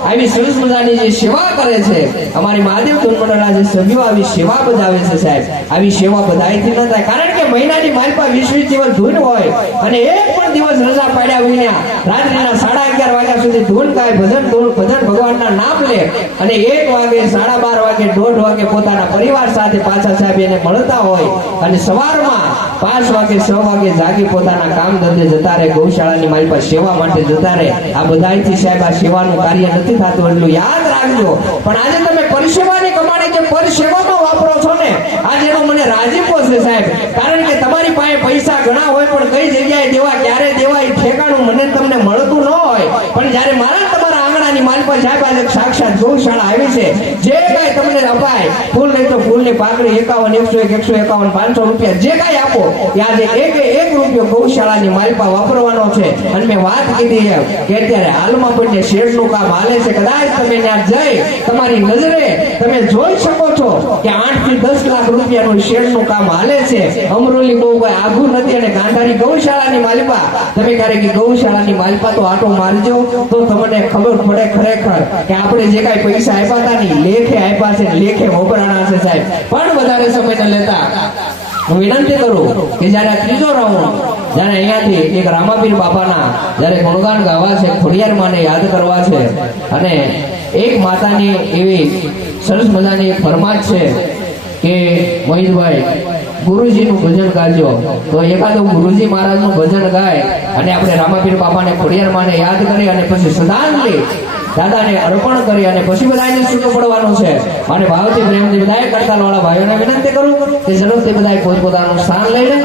આવી સરસ મજાની જે સેવા કરે છે, અમારી મહાદેવ ધૂન મંડળના જે સભ્યો આવી સેવા બજાવે છે સાહેબ, આવી સેવા બધાયથી ન થાય. કારણ કે મહિનાની માલપા 20 દિવસ ધૂન હોય અને એક પણ દિવસ રજા પાડ્યા વિના રાત્રિના 11:30 વાગ્યા સુધી ધૂન ગાય, ભજન ભગવાનના નામ લે અને 1 વાગે, 12:30 વાગે, 1:30 વાગે પોતાના પરિવાર સાથે પાછા સાહેબ એને મળતા હોય અને સવારમાં 5 વાગે, 6 વાગે જાગી પોતાના કામ ધંધે જતા રહે, ગૌશાળાની માલપા સેવા માટે જતા રહે. આ બધાયથી સાહેબ આ સેવાનું કાર્ય નથી થતું, એટલું યાદ રાખજો. પણ આજે તમે પરિસેવાની કમાણી જે પરિસેવામાં વાપરો છો ને, આજે એનો મને રાજીપો છે સાહેબ. કારણ કે તમારી પાસે પૈસા ઘણા હોય પણ કઈ જગ્યાએ દેવા, ક્યારે દેવા એ ઠેકાણું મને તમને મળતું ન હોય. પણ જ્યારે મારા તમારા આંગણાની માલપા સાહેબ આજે સાક્ષાત ગૌશાળા આવી છે, જે કાંઈ તમને અપાય, ફૂલ નહીં તો ફૂલની પાકડી 51, 101, 151, 500 રૂપિયા જે કાંઈ આપો એ આજે એક રૂપિયો ગૌશાળાની માલપા વાપરવાનો છે. અને મેં વાત કીધી એમ કે અત્યારે હાલમાં પણ શેડનું કામ હાલે છે. કદાચ તમે ત્યાં જઈ તમારી નજરે તમે જોઈ શકો છો કે 8 થી 10 લાખ રૂપિયાનું શેડનું કામ હાલે છે. અમરોલી બહુ કોઈ આઘું નથી. અને ગાંધારી ગૌશાળાની માલપા તમે ક્યારેક ગૌશાળાની માલપા તો આટો મારજો તો તમને ખબર પડે ખરેખર કે આપણે જે કાંઈ પૈસા આપ્યા હતા ને લેખે આપ્યા છે, લેખે વપરાણા છે સાહેબ. પણ વધારે સમય ન લેતા હું વિનંતી કરું કે જયારે ત્રીજો રાઉન્ડ, જયારે અહીંયાથી એક રામાપીર બાપાના જયારે ગુણગાન ગાવા છે, ખોડિયાર માને યાદ કરવા છે અને એક માતાની એવી સરસ મજાની એક ફરમાશ છે કે મોહિતભાઈ ગુરુજીનું ભજન ગાજો. તો એકાદું ગુરુજી મહારાજનું ભજન ગાય અને આપણે રામાપીર બાપાને ખોડિયાર માને યાદ કરી અને પછી શ્રદ્ધાંજલિ દાદાને અર્પણ કરી અને પછી બધાને છૂટું પડવાનું છે. અને ભાવથી પ્રેમથી બધાએ કરતાલ વાળા ભાઈઓને વિનંતી કરું કે ઝડપથી બધાએ પોતપોતાનું સ્થાન લઈ લે.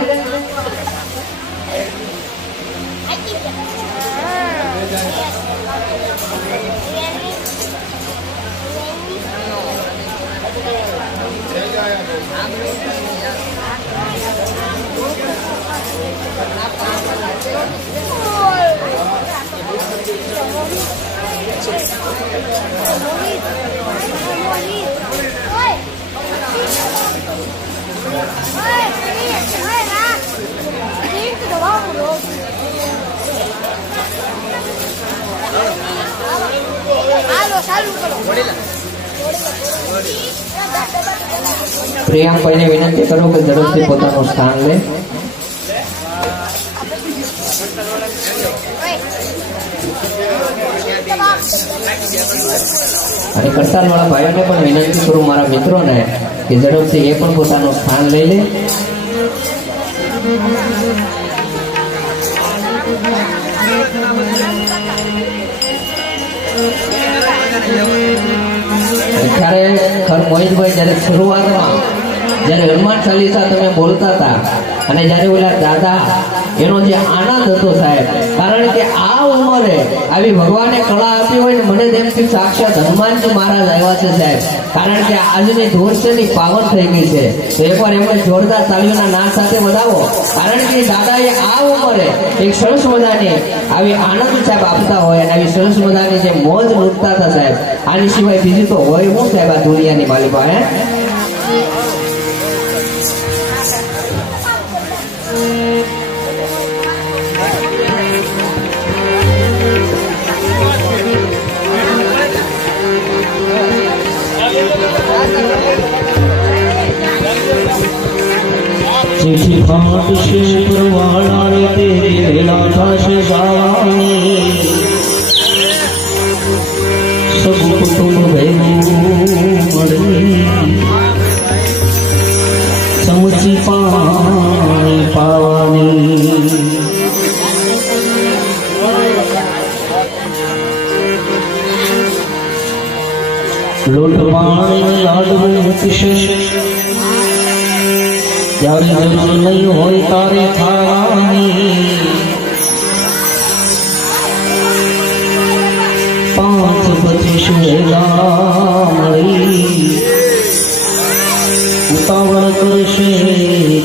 પ્રિયાંકભાઈને વિનંતી કરું કે ઝડપથી પોતાનું સ્થાન લે. અને કરતાલ વાળા ભાઈઓને પણ વિનંતી કરું મારા મિત્રોને કે ઝડપથી એ પણ પોતાનું સ્થાન લઈ લે. ખરેખર મોહિતભાઈ જ્યારે શરૂઆતમાં જ્યારે હનુમાન ચાલીસા તમે બોલતા હતા અને જ્યારે ઓલા દાદા એનો જે આનંદ હતો સાહેબ, કારણ કે આ ઉંમરે આવી ભગવાને કળા આપી હોય ને મને તેમથી સાક્ષાત હનુમાનજી મહારાજ આવ્યા છે સાહેબ. કારણ કે આજની ધૂળ છે ની પાવન થઈ ગઈ છે. તો એકવાર એમને જોરદાર તાળીઓના નાદ સાથે વધાવો. કારણ કે દાદાએ આ ઉંમરે એક સરસ મજાની આવી આનંદ સાહેબ આપતા હોય અને આવી સરસ મજાની જે મોજ લૂંટતા હતા સાહેબ. આની સિવાય બીજું તો હોય હું સાહેબ આ દુનિયાની માલિકા હે. ચિઠ્ઠી ફાટશે પરવાળાની તે વેલા થશે જવાની સબ કુટુંબ ભેગું મળી ચમચી પાણી પાવાની લોટ પાણી લાડવું મૂકશે ત્યારે જરૂર નહીં હોય તારે ખાવાની 5-25 વેલા મળી ઉતાવળ કરશે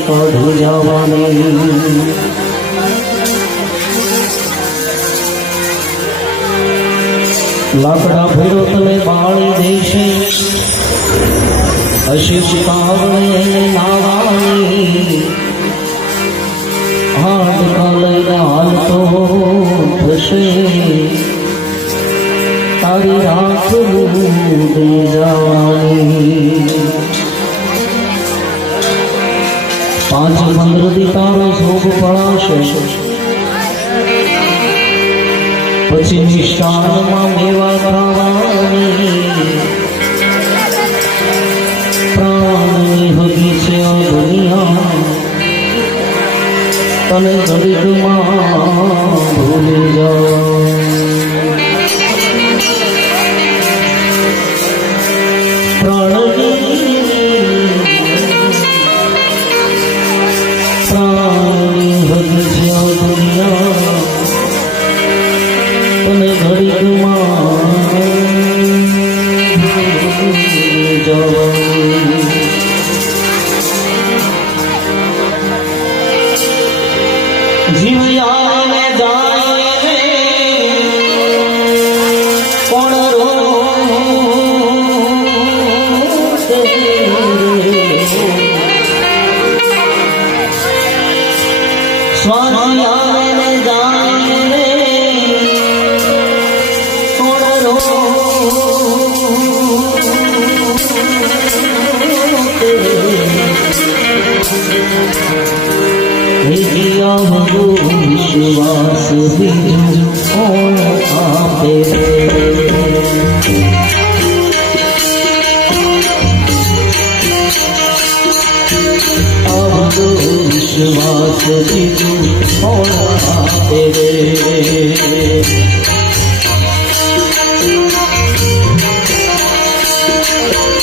કાઢી જવાની લાકડા ભેરો તને બાળી દેશે અશિષ કાવળે નાવાની હાડકા લઈને હાલતો થશે તારી રાખ ઉડી જવાની 5-15 દી તારો ભોગ પડાશે પછી નિષ્ઠાનમાં મેવા ખાવાની પ્રાણની હગી છે આ દુનિયા તને ઘડીકમાં ભૂલી જાઓ પ્રાણની હગી છે આ દુનિયા તને ઘડીકમાં ભૂલી જાઓ જીવ આવે જાય રે કોણ રોતે સ્વામી આવે જાય રે કોણ વિશ્વાસ બીજું કોણ આપે રે વિશ્વાસ બીજું કોણ આપે રે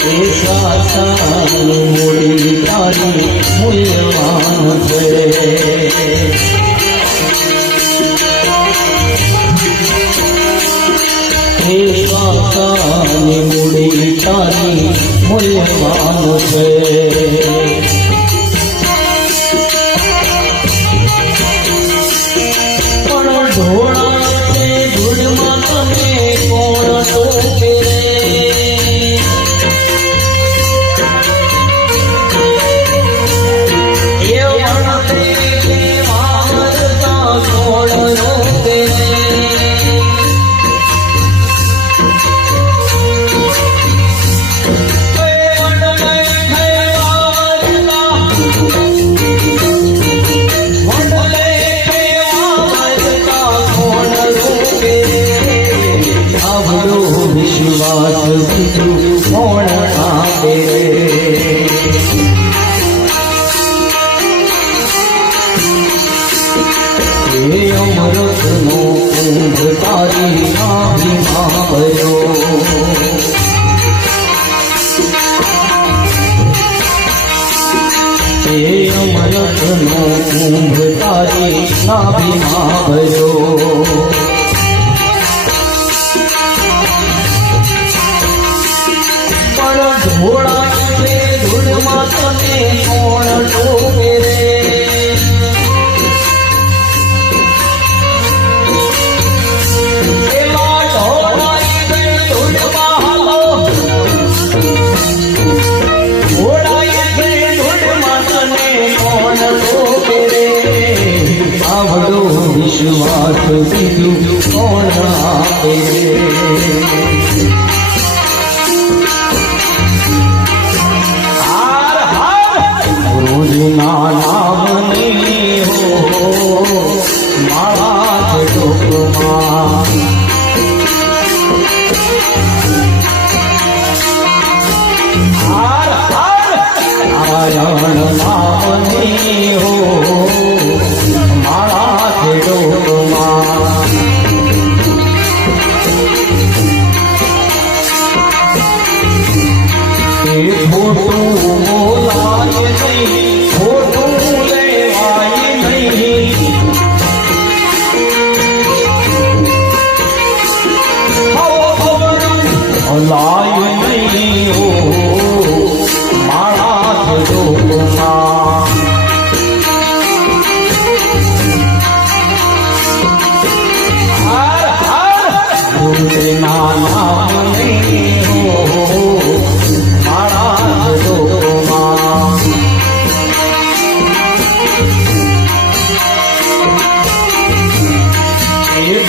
એ શ્વાસાની મૂડી તારી મૂલ્યવાન છે એ શ્વાસાની મૂડી તારી મૂલ્યવાન છે પણ ઢોળા છે ધૂળમાં તમે કોણ ટોકે રે એ વણતે વારતા કોણ રોકે રે વિશ્વાસ બીજું કોણ આપે એ અમૃતનો કુંભ તારી નાભીમાં ભર્યો એ અમૃતનો કુંભ તારી નાભીમાં ભર્યો ધોળા છે ધૂળમાં તને કોણ ટોકે રે એમાં ધોળા છે ધૂળમાં હાલો ધોળા છે ધૂળમાં તને કોણ ટોકે રે આવડો વિશ્વાસ બીજું કોણ આપે ના નામની હો મારા ઢોકમાં નારાયણ નામની હો મારા ઢોકમાં એ ખોટું બોલાય નહીં ખોટું લેવાય નહીં હલાય નહીં હો મારા ઢોકમાં ના નામ નહીં હો મારા ઢોકમાં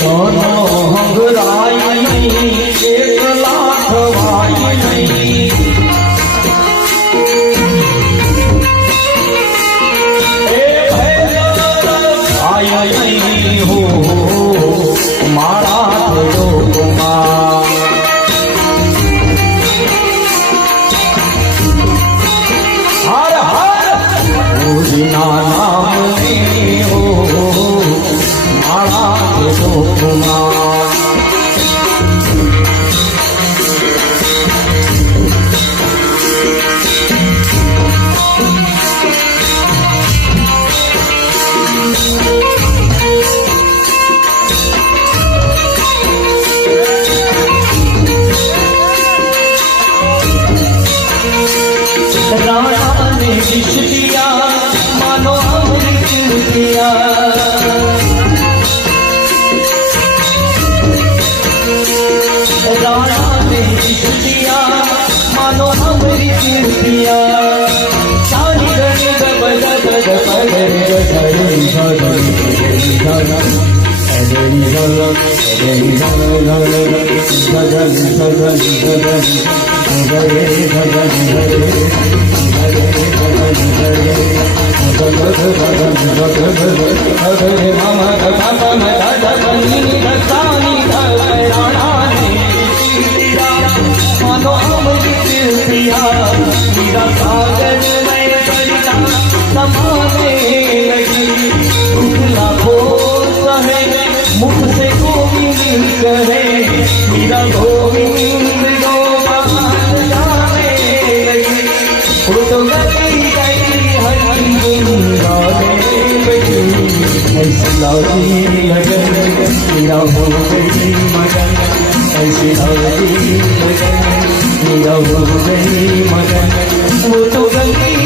ધનો હંગરાય નહીં એક લાખ વાય નહીં એ ભાય નહીં હો મારા ઢોકમાં હર હર ના નામ નહીં હો મારા ઢોકમાં राणा ने विष दिया मानो अमृत दिया राणा ने विष दिया मानो अमृत दिया सारी गण गबल गद मानो अमृत दिया सागर में समाने करे मीरा गोविंद गोपाल गाने लगी वो तो गई हरी गुन गाने लगी ऐसी लागी लगन मीरा हो गई मगन ऐसी लागी लगन मीरा हो गई मगन वो तो गई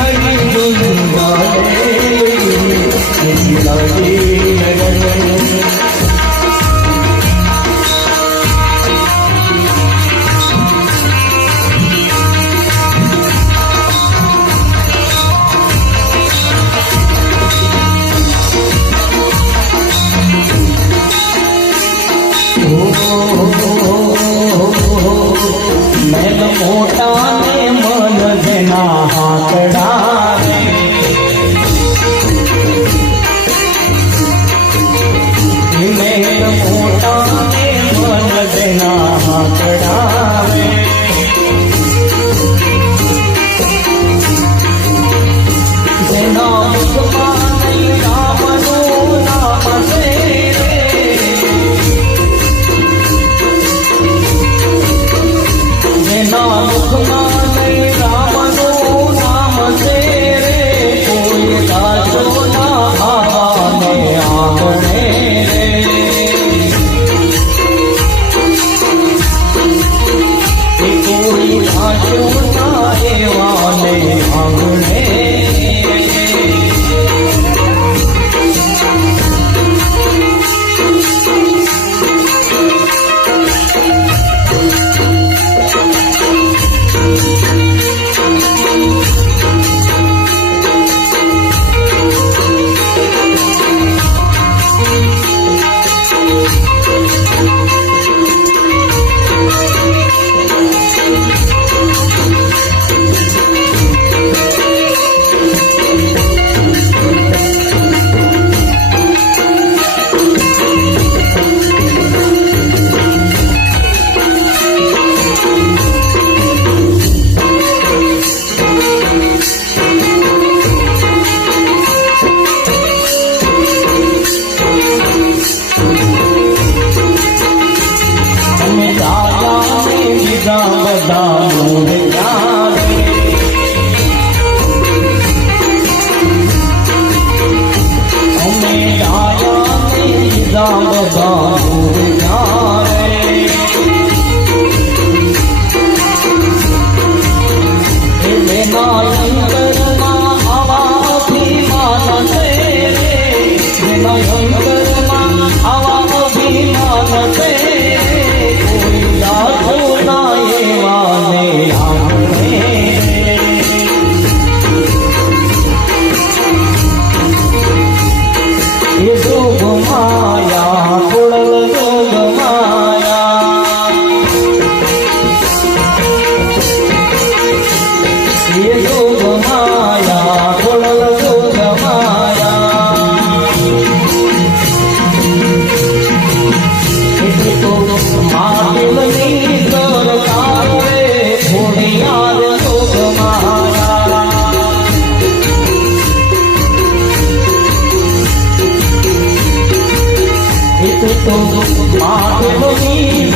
हरी गुन गाने लगी ऐसी लागी लगन मैल मोटा ने मन देना हाथड़ा रे मैल मोटा ने मन देना हाथड़ा रे देना मुसलमान राम नो नाम से नाम रामनो नाम से रे कोई दासो ना आवाने आंगणे रे कोई दासो ना एवाने आंगणे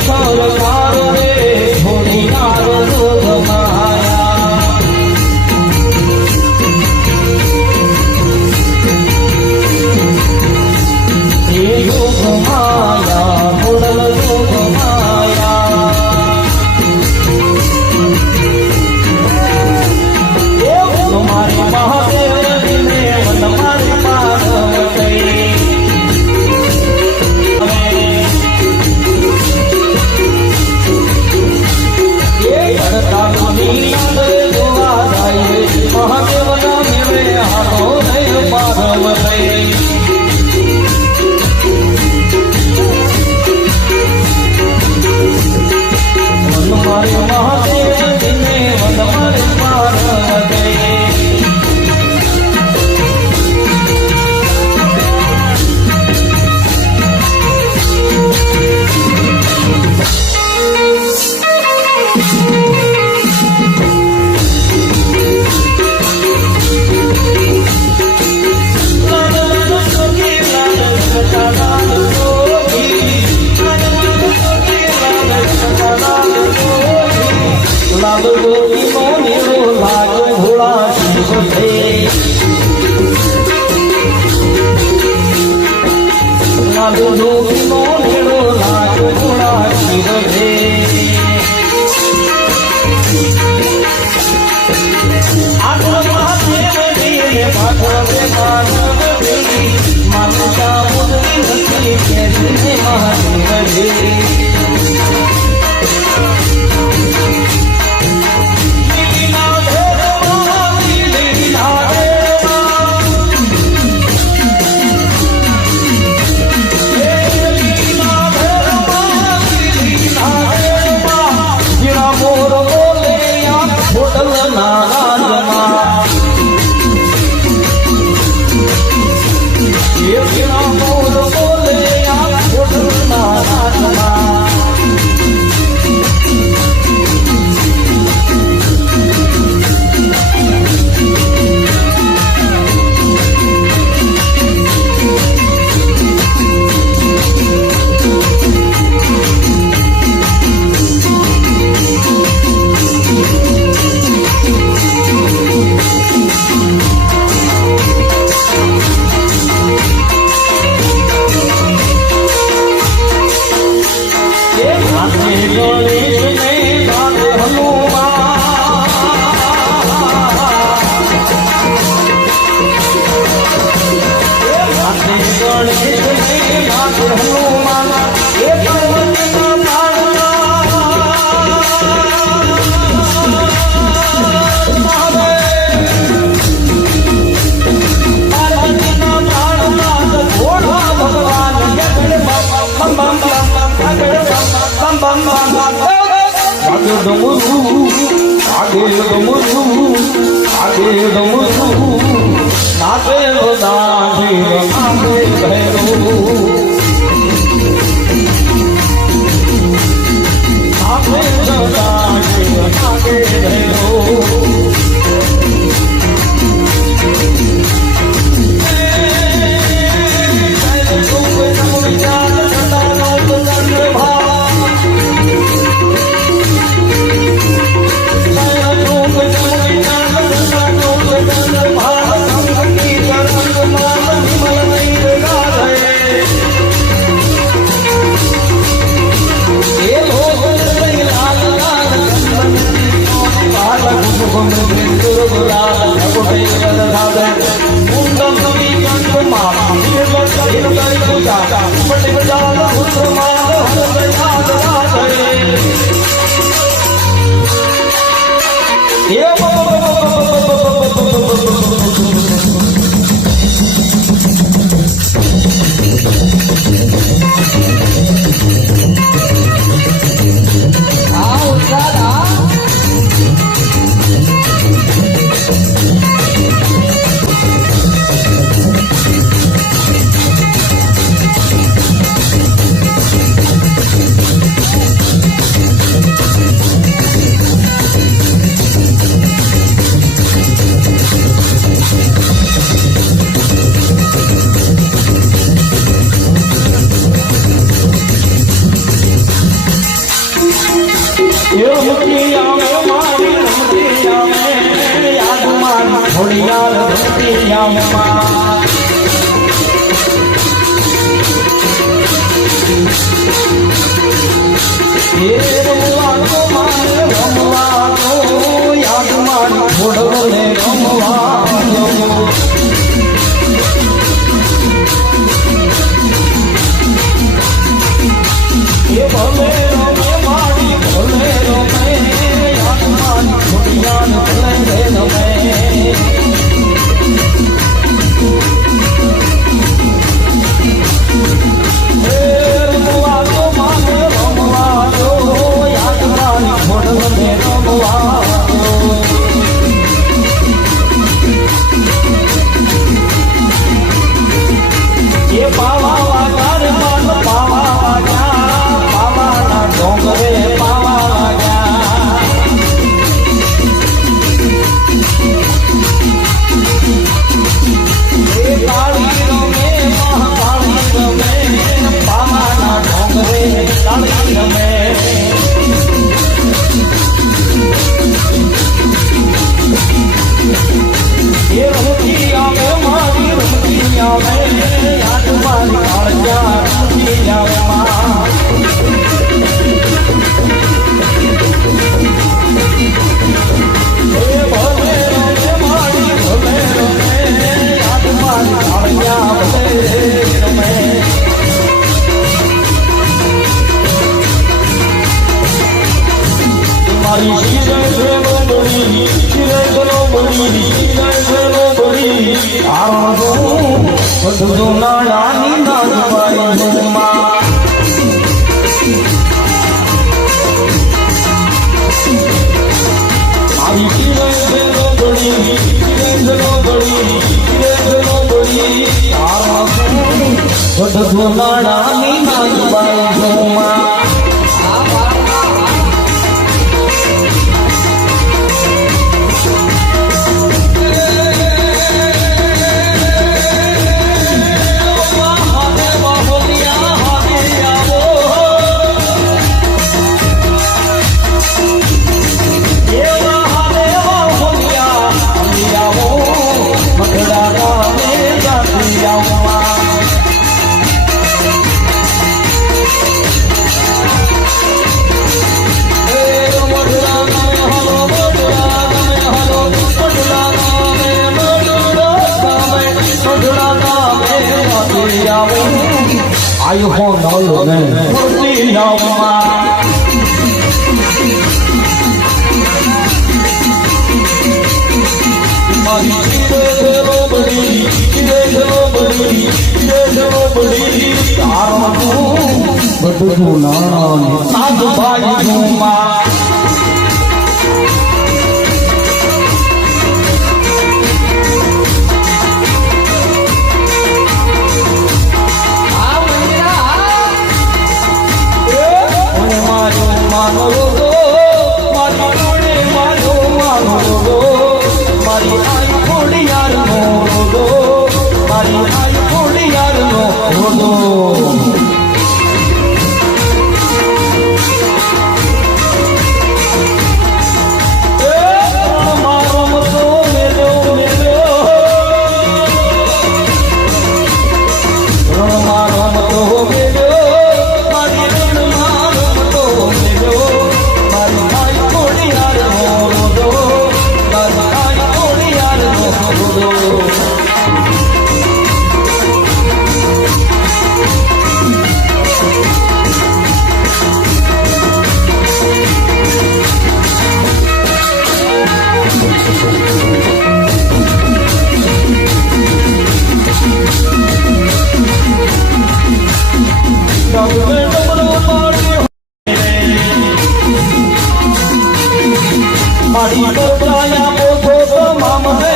सरकार रे थोड़ी माया योग माया बुड़ल योग माया तुम्हारी महादेव ने तुम्हारी पार्वती સાધુ જોગીનો મેળો લાગ ઘોડા શિર રે આગળ મહાદેવ દેવ પાછળ રે માનવ દેવી માનતા મુદરી નથી કેરીને મહાદેવ રે આવે મારી રૂપિયા યાદ મારી કાળજા મારી શિરે શેનો બળી શિરે શેનો બળી શિરે શેનો બળી આરો બધું નાડાની નાગવાઈ માં મારી શિરે શેનો બળી શિરે શેનો બળી શિરે શેનો બળી આરો બધું નાડાની નાગવાઈ માં આયો હો નલ ને મૂર્તિ નામમાં મારી શિરે બળી શિરે બળી તારું બધું નાણ સાધુ ભાઈ માં મારી પરસાયા મોઢો તો મામ હે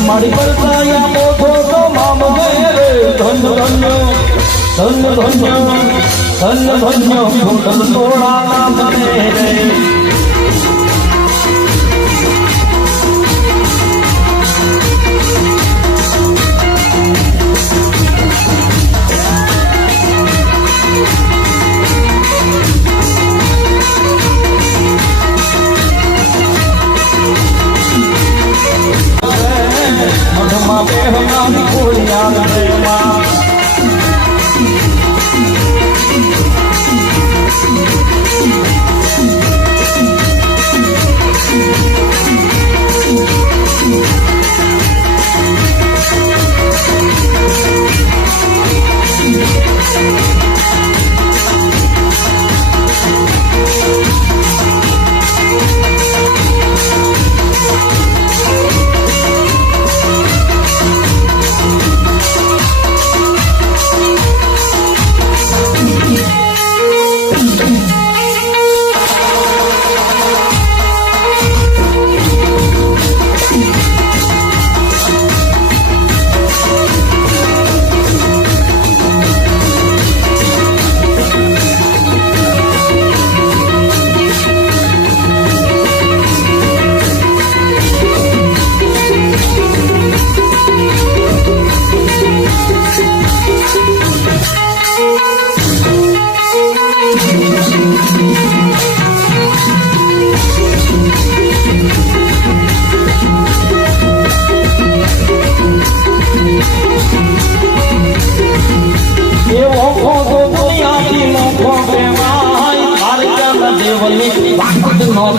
મારી પરસાયા મોઢો તો મામ હે ધન ધન્ય ધન્ય ધન્ય ધન્ય ધન્ય ધન તોડા નામ રે મધમાં બેહનારી કોળિયા રેમાં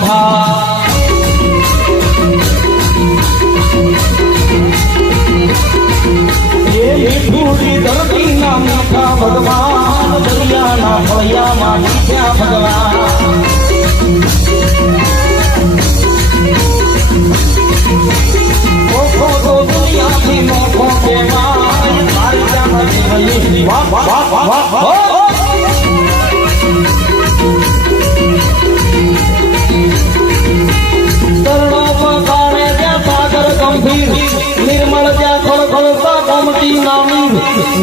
था मीठूरी धरती ना मीठा भगवान दरिया ना फलिया मां मीठा भगवान मोखो तो दुनिया की मोखो के माय मारी जाना देवली वाह वाह वाह वाह तरणों पकाने क्या सागर गंभीर निर्मल क्या खड़खड़ता गोमती नामी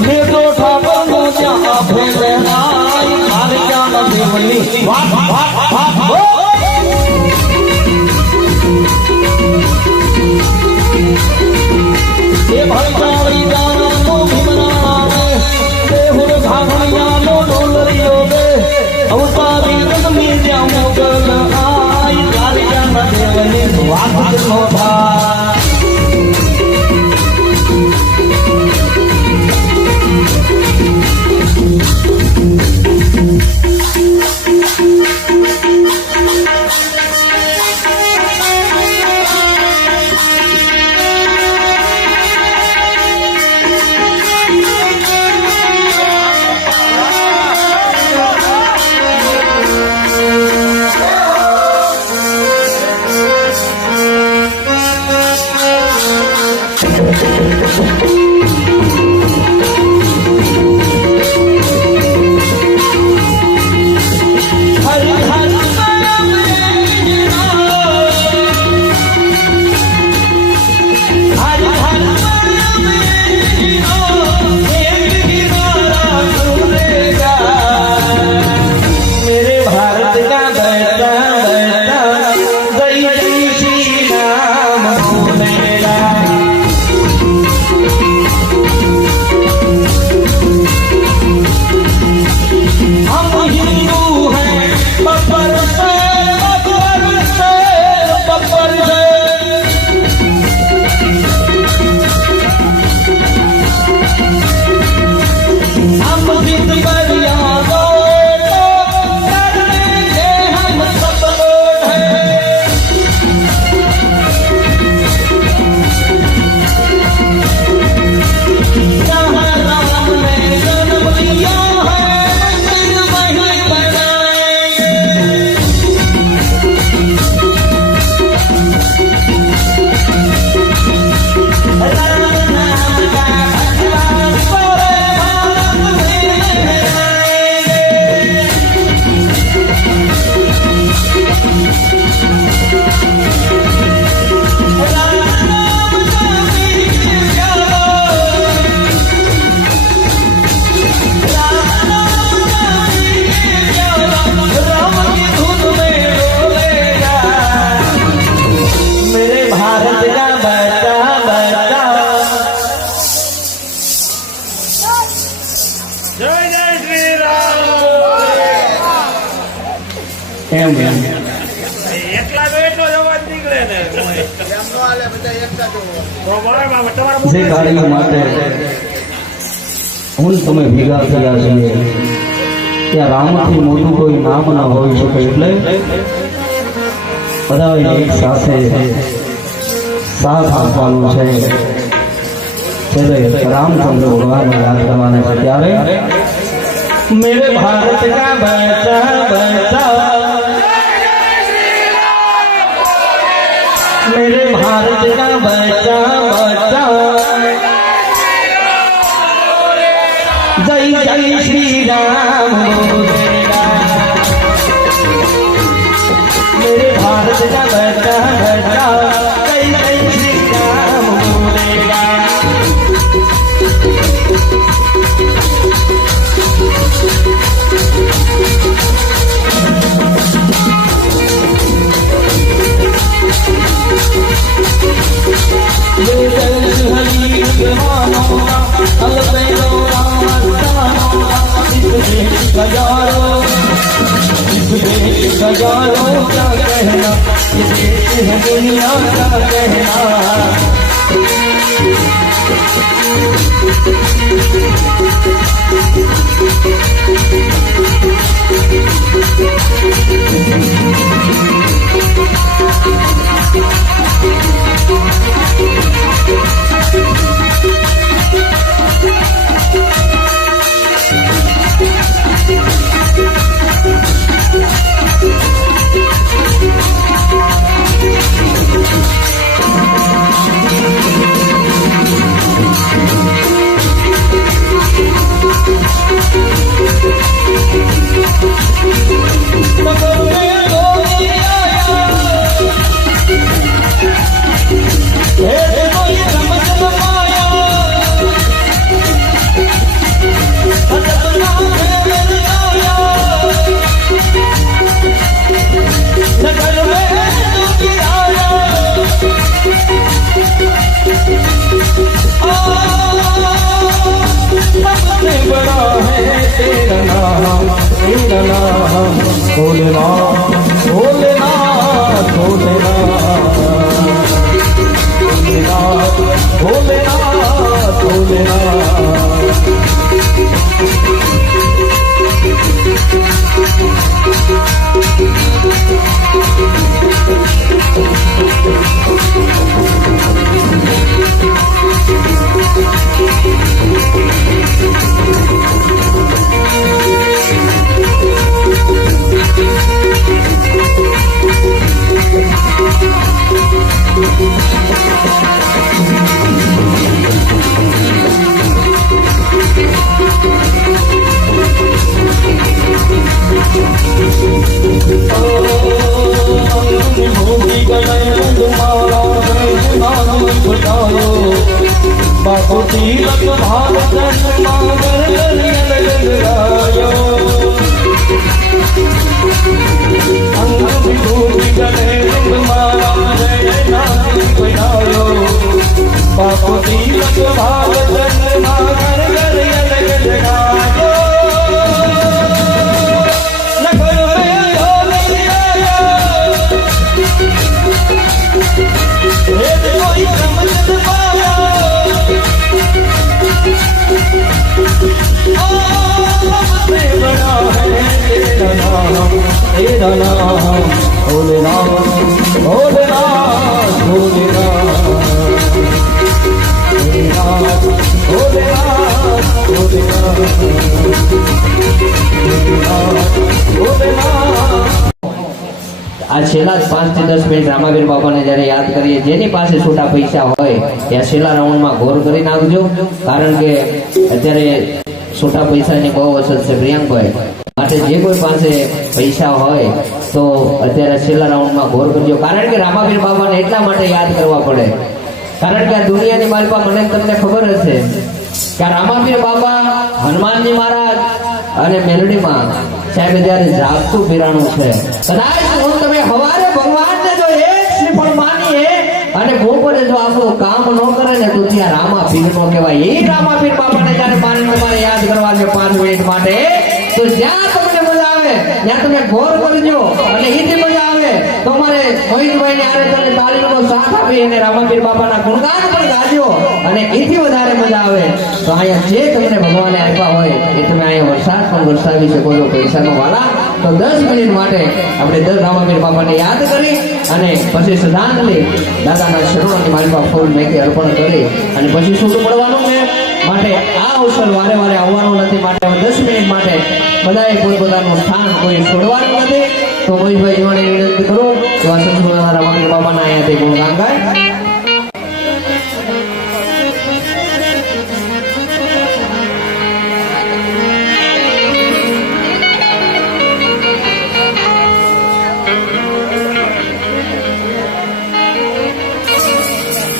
मेघो ठाकुर नो क्या आभे रहनाई मारे क्या देवली वाह वाह वाह ये भरतारी जाना नो भीमना ने देहुर घाघनिया नो डोलरियो दे अवतारी रंग में जाऊं गल आई लारी जाना देवली वाह नो था જે કાર્ય માટે હું તમે ભેગા થયા છીએ ત્યાં રામથી મોટું કોઈ નામ ન હોઈ શકે એટલે બધાએ એક સાથે સાથ આપવાનું છે ત્યારે રામચંદ્ર ભગવાનને યાદ કરવાના છે ત્યારે મેરે ભારત કા બેટા બેટા मेरे भारत का बेटा बेटा जय जय श्री राम मेरे भारत का बेटा बेटा जय जय श्री राम बोलेगा हजारों क्या कहना ये देश है दुनिया का कहना तेरा नाम भोलेनाथ भोलेनाथ भोलेनाथ भोलेनाथ भोलेनाथ बापू तिलक भारत अंग विभूति गले बापू तिलक भारत तेरा नाम भोलेनाथ भोलेनाथ भोलेनाथ भोलेनाथ भोलेनाथ આ છેલ્લા 5 થી 10 મિનિટ રામાવીર બાબાને જ્યારે યાદ કરીએ, જેની પાસે છૂટા પૈસા હોય ત્યાં છેલ્લા રાઉન્ડમાં ગોર કરી નાખજો, કારણ કે અત્યારે છૂટા પૈસાની બહુ અછત છે પ્રિયાંકભાઈ. માટે જે કોઈ પાસે પૈસા હોય તો અત્યારે છેલ્લા રાઉન્ડમાં ગોર કરજો, કારણ કે રામાવીર બાબાને એટલા માટે યાદ કરવા પડે, કારણ કે આ દુનિયાની માલપા મને તમને ખબર હશે કે આ રામાવીર બાબા, હનુમાનજી મહારાજ અને મેલડીમાં સાહેબ જ્યારે જાગતું પીરાણું છે. કદાચ હું તમે હવારે ભગવાનને જો એક શ્રીફળ માનીએ અને બપોરે જો આપણું કામ ન કરે ને તો ત્યાં રામા પીર નો કહેવાય. એ રામા પીર બાપાને જ્યારે માની તમારે યાદ કરવા છે 5 મિનિટ માટે, તો જ્યાં તમને મજા આવે ત્યાં તમે ગોર કરજો, અને એથી મજા આવે તમારે મોહિતભાઈ ની આરે તમને તાળીનો સાથ આપી અને રામાપીર બાપાના ગુણગાન પણ ગાજો, અને એથી વધારે મજા આવે તો અહીંયા જે તમને ભગવાને આપ્યા હોય એ તમે અહીંયા વરસાદ પણ વરસાવી શકો છો પૈસાનો વાલા. તો 10 મિનિટ માટે આપણે 10 રામાપીર બાપાને યાદ કરી અને પછી શ્રદ્ધાંજલિ દાદાના શરણોની માલિકા ફૂલ મેથી અર્પણ કરી અને પછી છૂટું પડવાનું છે. માટે આ અવસર વારે વારે આવવાનો નથી, માટે 10 મિનિટ માટે બધાએ પોતપોતાનું સ્થાન કોઈ છોડવાનું નથી. તો મોહિતભાઈ જીવાને વિનંતી કરું કે આ સંસ્કૃતના રામાપીર બાબાના અહીંયાથી ગુણગાન ગાય.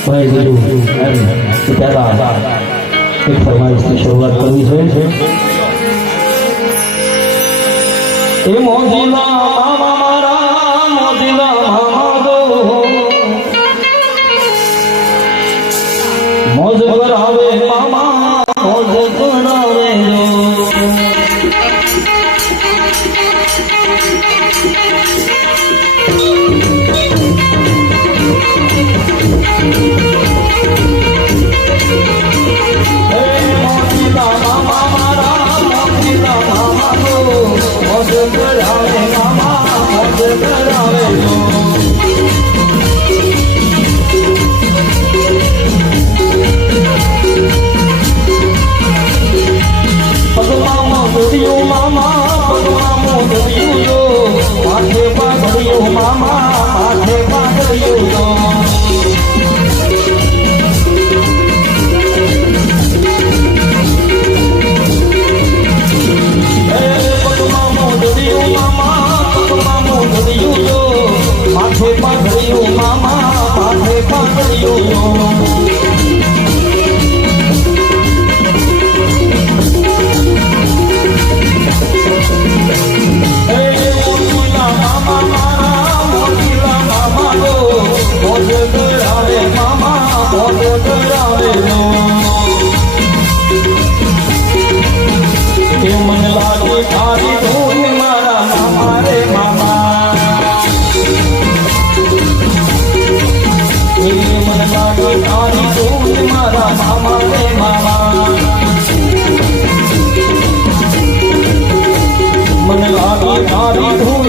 ભાઈ બીજું પહેલા એક ફરમાઈશની શરૂઆત કરવી છે. એ મોજીલા મામા મારા મોજીલા મામા દો મોજ કરાવે મામા મોજ કરાવે તારી ધૂન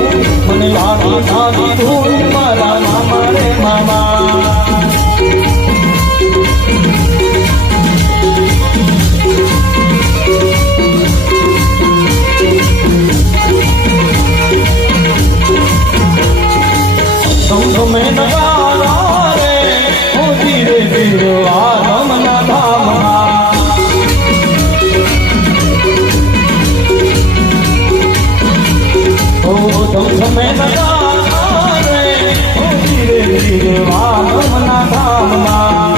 મને લાગી તારી ધૂન મારા મામા રે મામા તમે નગારા રે ઓ ધીરે ધીરે આનમના ધામમાં ઓ તમે નગારા રે ઓ ધીરે ધીરે આનમના ધામમાં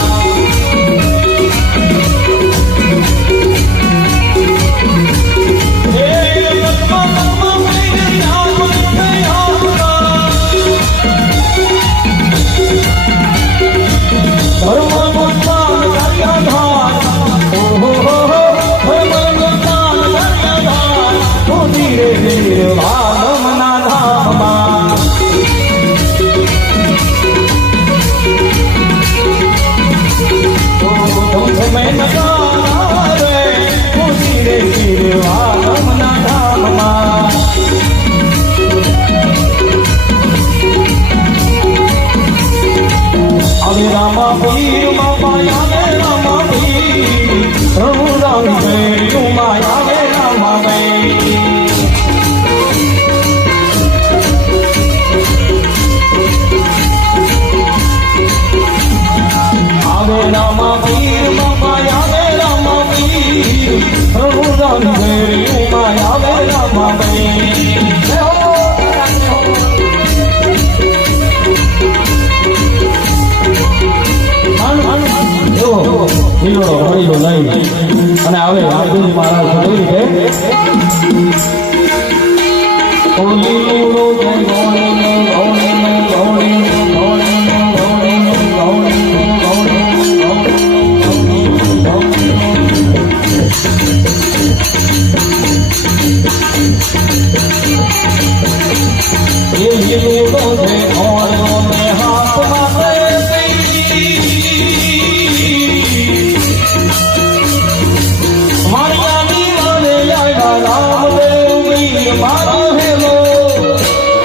હરીલો નહીં અને હવે વાઘુજી મહારાજ જોઈ છે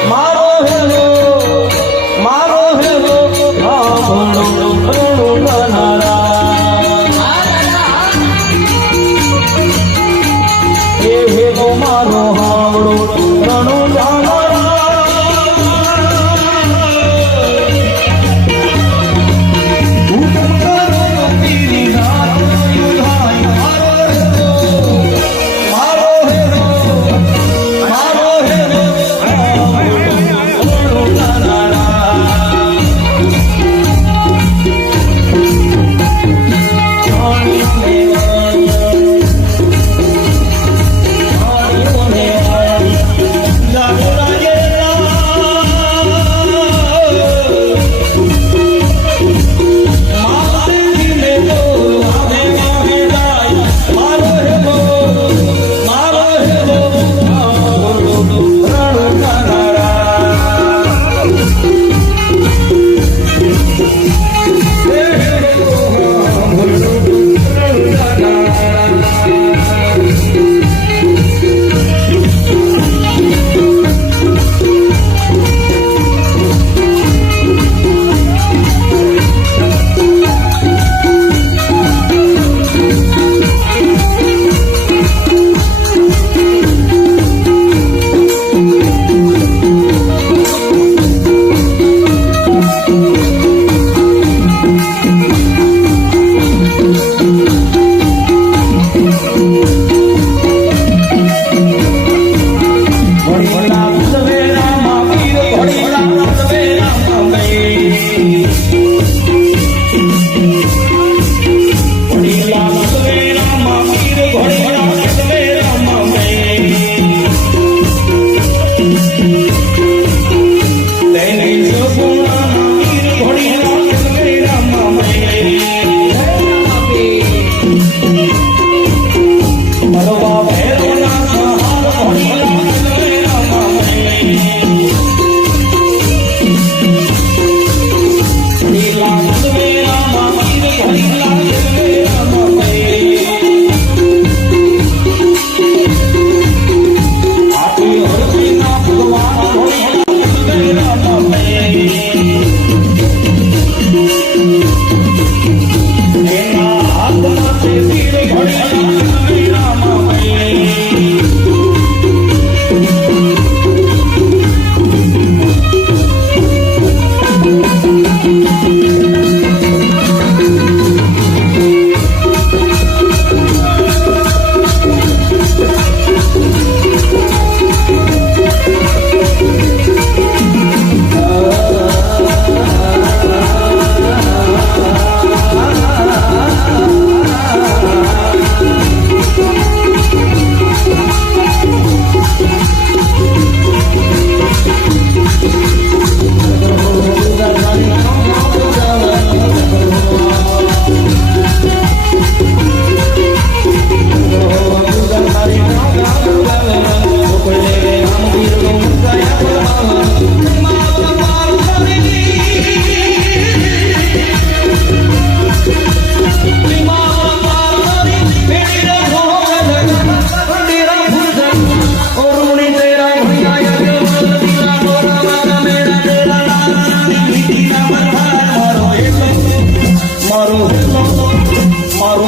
મારો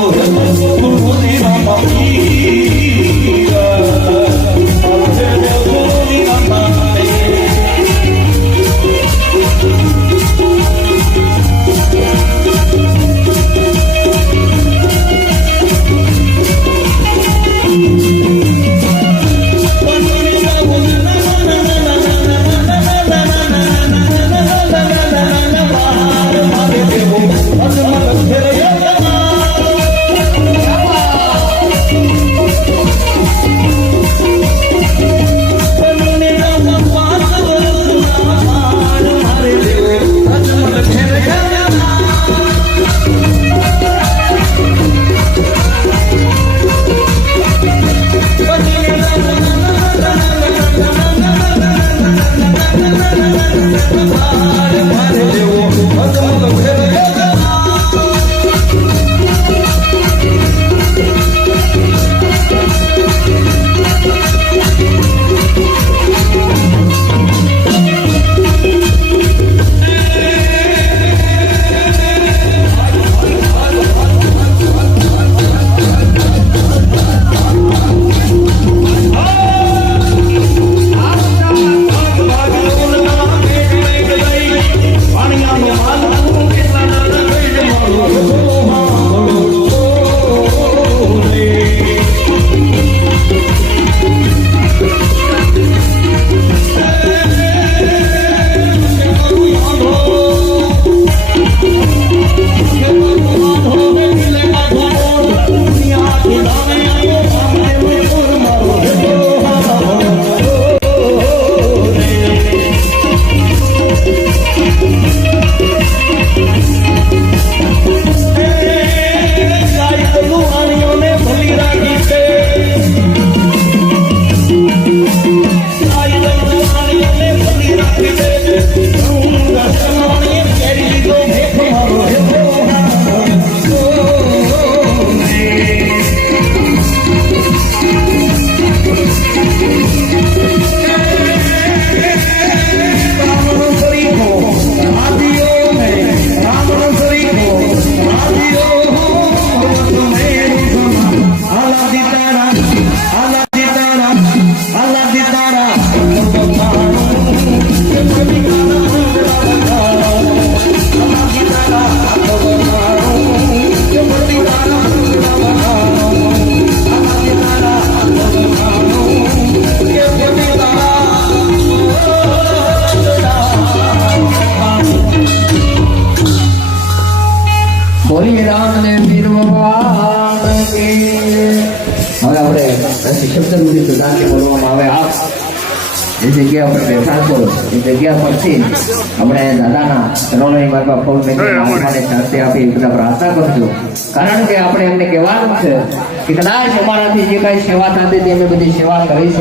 ગુરુની રામા પીરા ગુરુની રામા બોલી રામ ને વીર ભગવાન કી. હવે આપણે પછી શબ્દ મુજબ સુધારને બોલવામાં આવે. આપ જે જગ્યા પર બેઠા છો એ જગ્યા પરથી આપણે દાદાના ચરણોની માર્ગમાં પગ મૂકી આત્માને શાંતિ આપી બધા પ્રાર્થના કરજો. કારણ કે આપણે એમને કહેવાનું છે કે કદાચ અમારાથી જે કાંઈ સેવા થતી હતી અમે બધી સેવા કરી છે.